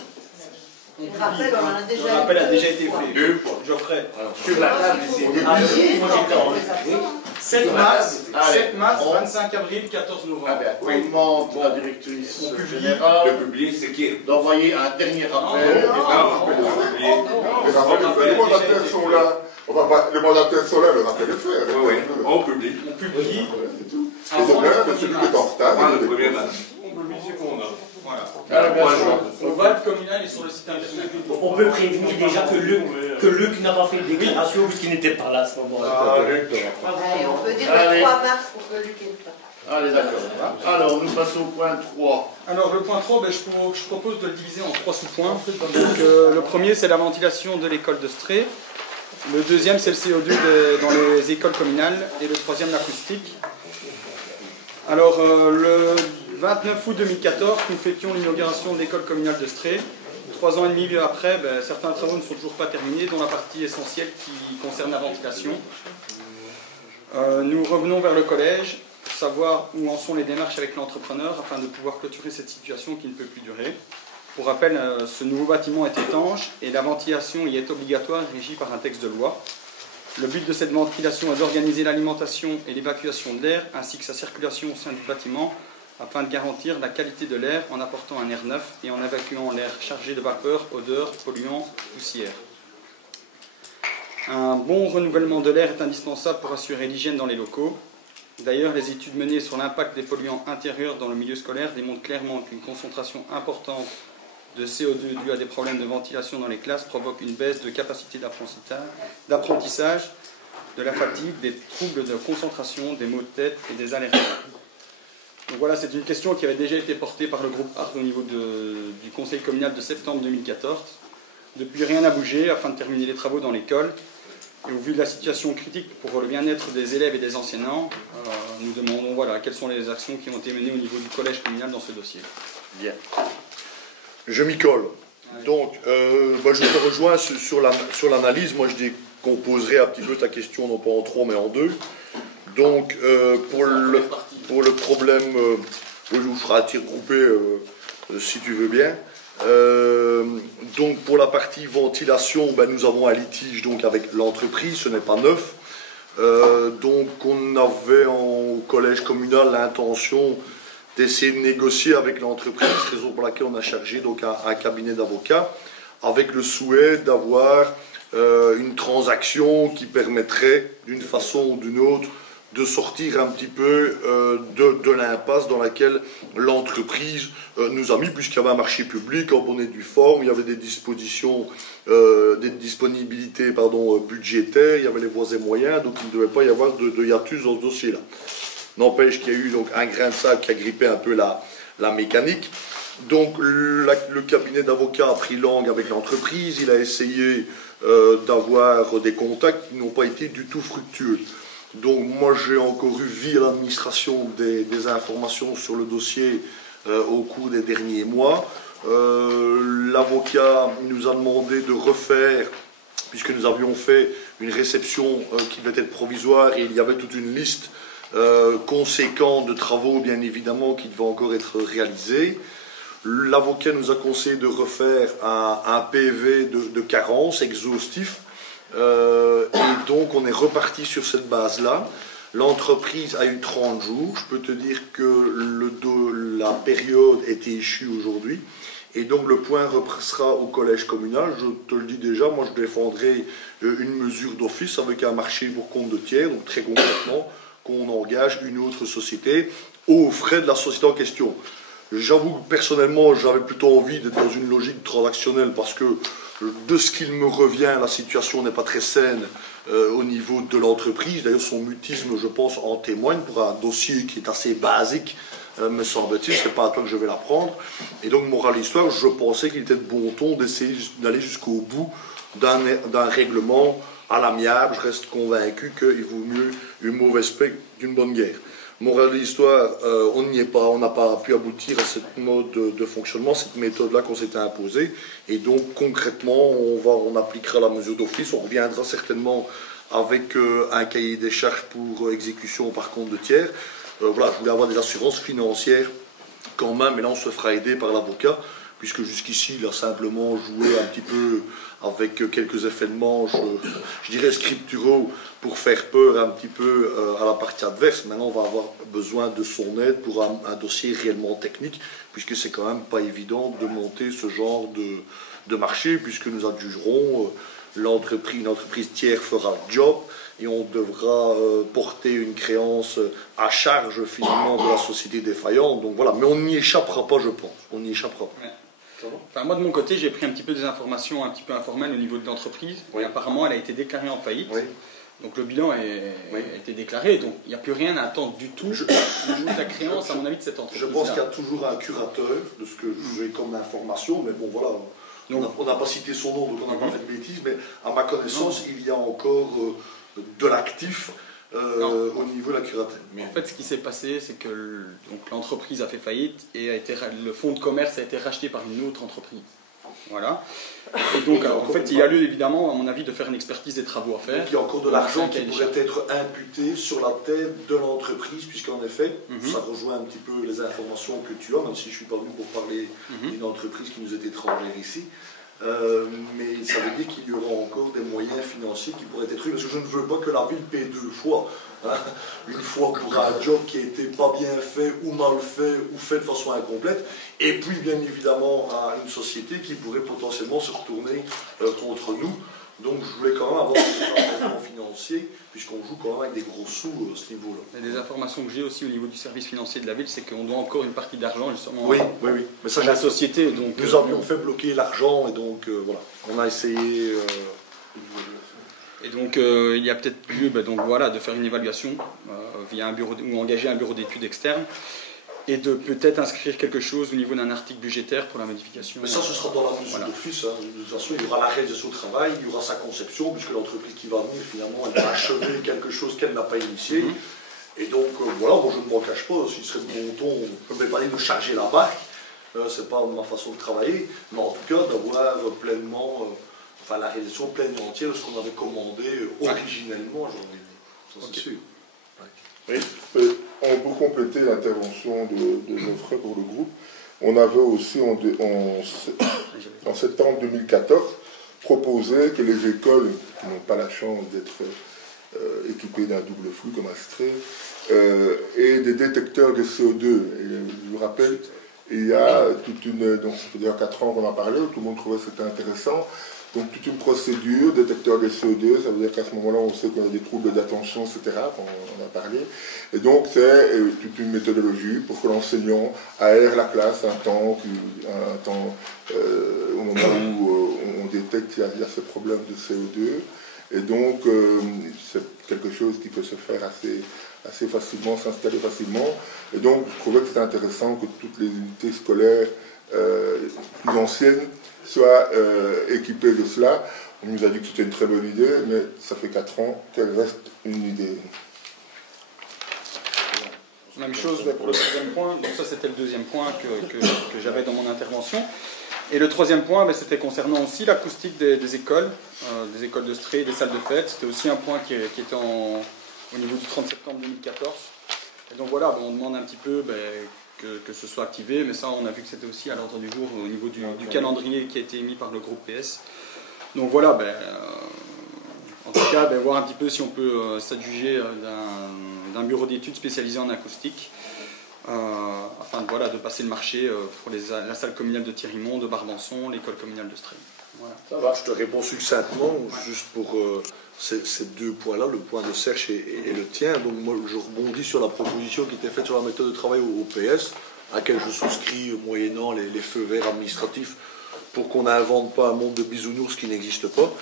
Le rappel, on en a déjà. Le rappel a déjà été fait. 2 fois. Geoffrey. Sur la table ici. Ah oui, moi j'étais en 7 mars, 25 avril, 14 novembre. On demande à la directrice générale de publier ce qui est. D'envoyer un dernier rappel. Les mandataires sont là. Les mandataires sont là, le rappel est fait. Oui, on publie. On publie. Et donc là, celui qui est en retard. Le premier match. On publie ce qu'on a. Voilà. Le vote communal est sur le site internet. On peut prévenir déjà que Luc n'a pas fait de déclaration puisqu'il n'était pas là à ce moment-là. On peut dire le 3 mars pour que Luc ait pas. Allez, d'accord. Alors, nous passons au point 3. Alors, le point 3, je propose de le diviser en 3 sous-points. Donc, le premier, c'est la ventilation de l'école de Stré. Le deuxième, c'est le CO2 dans les écoles communales. Et le troisième, l'acoustique. Alors, le 29 août 2014, nous fêtions l'inauguration de l'école communale de Stré. 3 ans et demi après, certains travaux ne sont toujours pas terminés, dont la partie essentielle qui concerne la ventilation. Nous revenons vers le collège pour savoir où en sont les démarches avec l'entrepreneur afin de pouvoir clôturer cette situation qui ne peut plus durer. Pour rappel, ce nouveau bâtiment est étanche et la ventilation y est obligatoire, régie par un texte de loi. Le but de cette ventilation est d'organiser l'alimentation et l'évacuation de l'air ainsi que sa circulation au sein du bâtiment afin de garantir la qualité de l'air en apportant un air neuf et en évacuant l'air chargé de vapeur, odeurs, polluants, poussières. Un bon renouvellement de l'air est indispensable pour assurer l'hygiène dans les locaux. D'ailleurs, les études menées sur l'impact des polluants intérieurs dans le milieu scolaire démontrent clairement qu'une concentration importante de CO2 due à des problèmes de ventilation dans les classes provoque une baisse de capacité d'apprentissage, de la fatigue, des troubles de concentration, des maux de tête et des allergies. Donc voilà, c'est une question qui avait déjà été portée par le groupe ART au niveau du conseil communal de septembre 2014. Depuis, rien n'a bougé afin de terminer les travaux dans l'école. Et au vu de la situation critique pour le bien-être des élèves et des enseignants, nous demandons quelles sont les actions qui ont été menées au niveau du collège communal dans ce dossier. Bien. Je m'y colle. Donc, je te rejoins sur l'analyse. Moi, je décomposerai un petit peu ta question, non pas en 3, mais en 2. Donc, pour le problème, je vous ferai un tir groupé, si tu veux bien. Donc, pour la partie ventilation, nous avons un litige donc, avec l'entreprise, ce n'est pas neuf. Donc, on avait au collège communal l'intention d'essayer de négocier avec l'entreprise, raison pour laquelle on a chargé donc un cabinet d'avocats, avec le souhait d'avoir une transaction qui permettrait, d'une façon ou d'une autre, de sortir un petit peu de l'impasse dans laquelle l'entreprise nous a mis, puisqu'il y avait un marché public en bonne et due forme, il y avait des dispositions, des disponibilités budgétaires, il y avait les voies et moyens, donc il ne devait pas y avoir de hiatus dans ce dossier-là. N'empêche qu'il y a eu donc un grain de sable qui a grippé un peu la mécanique. Donc le cabinet d'avocats a pris langue avec l'entreprise, il a essayé d'avoir des contacts qui n'ont pas été du tout fructueux. Donc moi j'ai encore eu via l'administration des informations sur le dossier au cours des derniers mois. L'avocat nous a demandé de refaire, puisque nous avions fait une réception qui devait être provisoire et il y avait toute une liste conséquente de travaux bien évidemment qui devaient encore être réalisés. L'avocat nous a conseillé de refaire un PV de carence exhaustif. Et donc on est reparti sur cette base-là. L'entreprise a eu 30 jours. Je peux te dire que la période était échue aujourd'hui. Et donc le point sera au collège communal. Je te le dis déjà, moi je défendrai une mesure d'office avec un marché pour compte de tiers. Donc très concrètement, qu'on engage une autre société aux frais de la société en question. J'avoue que personnellement, j'avais plutôt envie d'être dans une logique transactionnelle parce que de ce qu'il me revient, la situation n'est pas très saine au niveau de l'entreprise. D'ailleurs, son mutisme, je pense, en témoigne pour un dossier qui est assez basique, me semble-t-il. Ce n'est pas à toi que je vais l'apprendre. Et donc, morale d'histoire, je pensais qu'il était de bon ton d'essayer d'aller jusqu'au bout d'un règlement à l'amiable. Je reste convaincu qu'il vaut mieux une mauvaise paix qu'une bonne guerre. Morale de l'histoire, on n'y est pas, on n'a pas pu aboutir à cette mode de fonctionnement, cette méthode-là qu'on s'était imposée. Et donc concrètement, on appliquera la mesure d'office, on reviendra certainement avec un cahier des charges pour exécution par compte de tiers. Voilà, je voulais avoir des assurances financières quand même, mais là on se fera aider par l'avocat, puisque jusqu'ici il a simplement joué un petit peu avec quelques effets de manche, je dirais scripturaux, pour faire peur un petit peu à la partie adverse. Maintenant, on va avoir besoin de son aide pour un dossier réellement technique, puisque c'est quand même pas évident de monter ce genre de marché, puisque nous adjugerons une entreprise tiers fera le job, et on devra porter une créance à charge finalement de la société défaillante. Donc voilà, mais on n'y échappera pas, je pense. On n'y échappera pas. Ouais. Enfin, moi de mon côté, j'ai pris un petit peu des informations un petit peu informelles au niveau de l'entreprise. Oui. Et apparemment, elle a été déclarée en faillite. Oui. Donc le bilan a été déclaré, donc il n'y a plus rien à attendre du tout au niveau de la créance, à mon avis, de cette entreprise. Je pense qu'il y a toujours un curateur, de ce que j'ai comme information, mais bon voilà, on n'a pas cité son nom, donc on n'a pas fait de bêtises, mais à ma connaissance, il y a encore de l'actif au niveau de la curatelle. En fait, ce qui s'est passé, c'est que l'entreprise a fait faillite et le fonds de commerce a été racheté par une autre entreprise. Voilà. Et donc, en fait, il y a lieu, évidemment, à mon avis, de faire une expertise des travaux à faire. Donc, il y a encore de l'argent qui pourrait être imputé sur la tête de l'entreprise, puisqu'en effet, ça rejoint un petit peu les informations que tu as, même si je ne suis pas venu pour parler d'une entreprise qui nous est étrangère ici. Mais ça veut dire qu'il y aura encore des moyens financiers qui pourraient être eu, parce que je ne veux pas que la ville paie deux fois. Hein, une fois pour un job qui a été pas bien fait ou mal fait ou fait de façon incomplète, et puis bien évidemment à une société qui pourrait potentiellement se retourner contre nous. Donc je voulais quand même avoir des engagements financiers, puisqu'on joue quand même avec des gros sous à ce niveau-là. Et des informations que j'ai aussi au niveau du service financier de la ville, c'est qu'on doit encore une partie d'argent justement oui. Mais ça, à la société. Donc, nous avions fait bloquer l'argent, et donc voilà, on a essayé... Et donc il y a peut-être lieu de faire une évaluation via un bureau ou engager un bureau d'études externe et de peut-être inscrire quelque chose au niveau d'un article budgétaire pour la modification. Mais ça, ce sera dans la mesure d'office. Hein. De toute façon, il y aura la réalisation du travail, il y aura sa conception, puisque l'entreprise qui va venir, finalement, elle va achever quelque chose qu'elle n'a pas initié. Et donc, voilà, moi je ne m'en cache pas, s'il serait de bon ton, je ne vais pas dire de charger la barque, c'est pas ma façon de travailler, mais en tout cas d'avoir pleinement... la réalisation pleine et entière de ce qu'on avait commandé originellement, j'en ai dit. Ça, c'est sûr. Oui, pour compléter l'intervention de Geoffrey pour le groupe, on avait aussi en septembre 2014 proposé que les écoles qui n'ont pas la chance d'être équipées d'un double flux comme Astrée aient des détecteurs de CO2. Et je vous rappelle, il y a toute une... Donc ça fait déjà 4 ans qu'on en parlait, tout le monde trouvait que c'était intéressant. Donc toute une procédure, détecteur de CO2, ça veut dire qu'à ce moment-là, on sait qu'on a des troubles d'attention, etc., on a parlé. Et donc c'est toute une méthodologie pour que l'enseignant aère la classe un temps au moment où on détecte qu'il y a ce problème de CO2. Et donc c'est quelque chose qui peut se faire assez facilement, s'installer facilement. Et donc je trouvais que c'était intéressant que toutes les unités scolaires plus anciennes soient équipées de cela. On nous a dit que c'était une très bonne idée, mais ça fait 4 ans qu'elle reste une idée. Même chose pour le troisième point. Donc ça, c'était le deuxième point que j'avais dans mon intervention. Et le troisième point, c'était concernant aussi l'acoustique des écoles de Stray, des salles de fête. C'était aussi un point qui était au niveau du 30 septembre 2014. Et donc voilà, on demande un petit peu... Que ce soit activé, mais ça on a vu que c'était aussi à l'ordre du jour au niveau du calendrier qui a été émis par le groupe PS. Donc voilà, en tout cas, voir un petit peu si on peut s'adjuger d'un bureau d'études spécialisé en acoustique, afin de passer le marché pour la salle communale de Thierrymont, de Barbançon, l'école communale de Stray. Voilà. Ça va. Je te réponds succinctement, juste pour ces deux points-là, le point de Serge et le tien. Donc moi, je rebondis sur la proposition qui était faite sur la méthode de travail au PS, à laquelle je souscris moyennant les feux verts administratifs pour qu'on n'invente pas un monde de bisounours qui n'existe pas.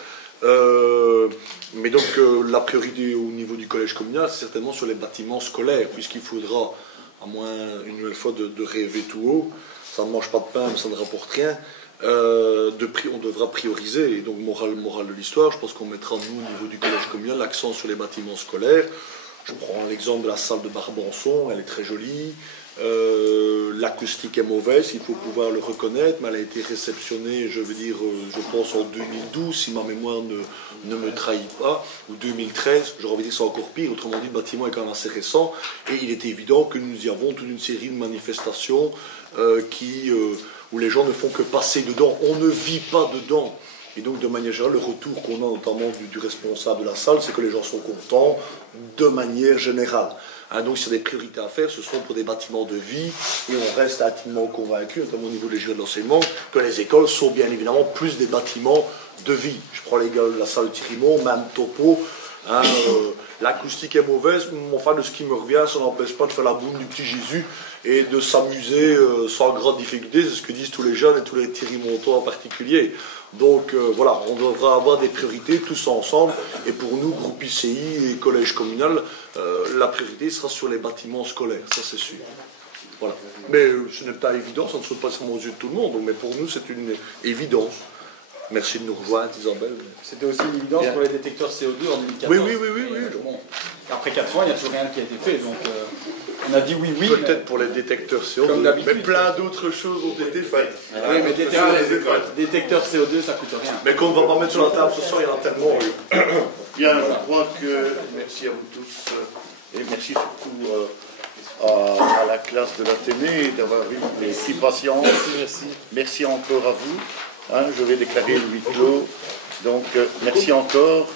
Mais donc la priorité au niveau du collège communal, c'est certainement sur les bâtiments scolaires, puisqu'il faudra, à moins une nouvelle fois de rêver tout haut, ça ne mange pas de pain, mais ça ne rapporte rien. On devra prioriser, et donc morale de l'histoire, je pense qu'on mettra nous au niveau du collège communal l'accent sur les bâtiments scolaires. Je prends l'exemple de la salle de Barbançon, elle est très jolie, l'acoustique est mauvaise, il faut pouvoir le reconnaître, mais elle a été réceptionnée, je pense en 2012 si ma mémoire ne me trahit pas, ou 2013, j'aurais envie de dire c'est encore pire, autrement dit le bâtiment est quand même assez récent, et il est évident que nous y avons toute une série de manifestations où les gens ne font que passer dedans, on ne vit pas dedans. Et donc, de manière générale, le retour qu'on a notamment du responsable de la salle, c'est que les gens sont contents de manière générale. Donc, s'il y a des priorités à faire, ce seront pour des bâtiments de vie, et on reste intimement convaincu, notamment au niveau des jurys de l'enseignement, que les écoles sont bien évidemment plus des bâtiments de vie. Je prends la salle de Thierrymont, même topo. L'acoustique est mauvaise, mais enfin, de ce qui me revient, ça n'empêche pas de faire la boum du petit Jésus et de s'amuser sans grande difficulté, c'est ce que disent tous les jeunes et tous les Thierrymontois en particulier. Donc voilà, on devra avoir des priorités tous ensemble, et pour nous, groupe ICI et collège communal, la priorité sera sur les bâtiments scolaires, ça c'est sûr. Voilà. Mais ce n'est pas évident, ça ne saute pas seulement aux yeux de tout le monde, mais pour nous c'est une évidence. Merci de nous rejoindre, Isabelle. C'était aussi une évidence pour les détecteurs CO2 en 2014. Oui. Bon, après 4 ans, il n'y a toujours rien qui a été fait. Donc, on a dit oui. Peut-être pour les détecteurs CO2, mais plein d'autres choses ont été faites. Oui, mais détecteurs CO2, ça coûte rien. Mais qu'on ne va pas mettre sur la table ce soir, il y en a tellement. Bien, je crois que merci à vous tous et merci surtout à la classe de l'Athénée d'avoir eu si patience. Merci encore à vous. Je vais déclarer le huis clos. Donc, merci encore.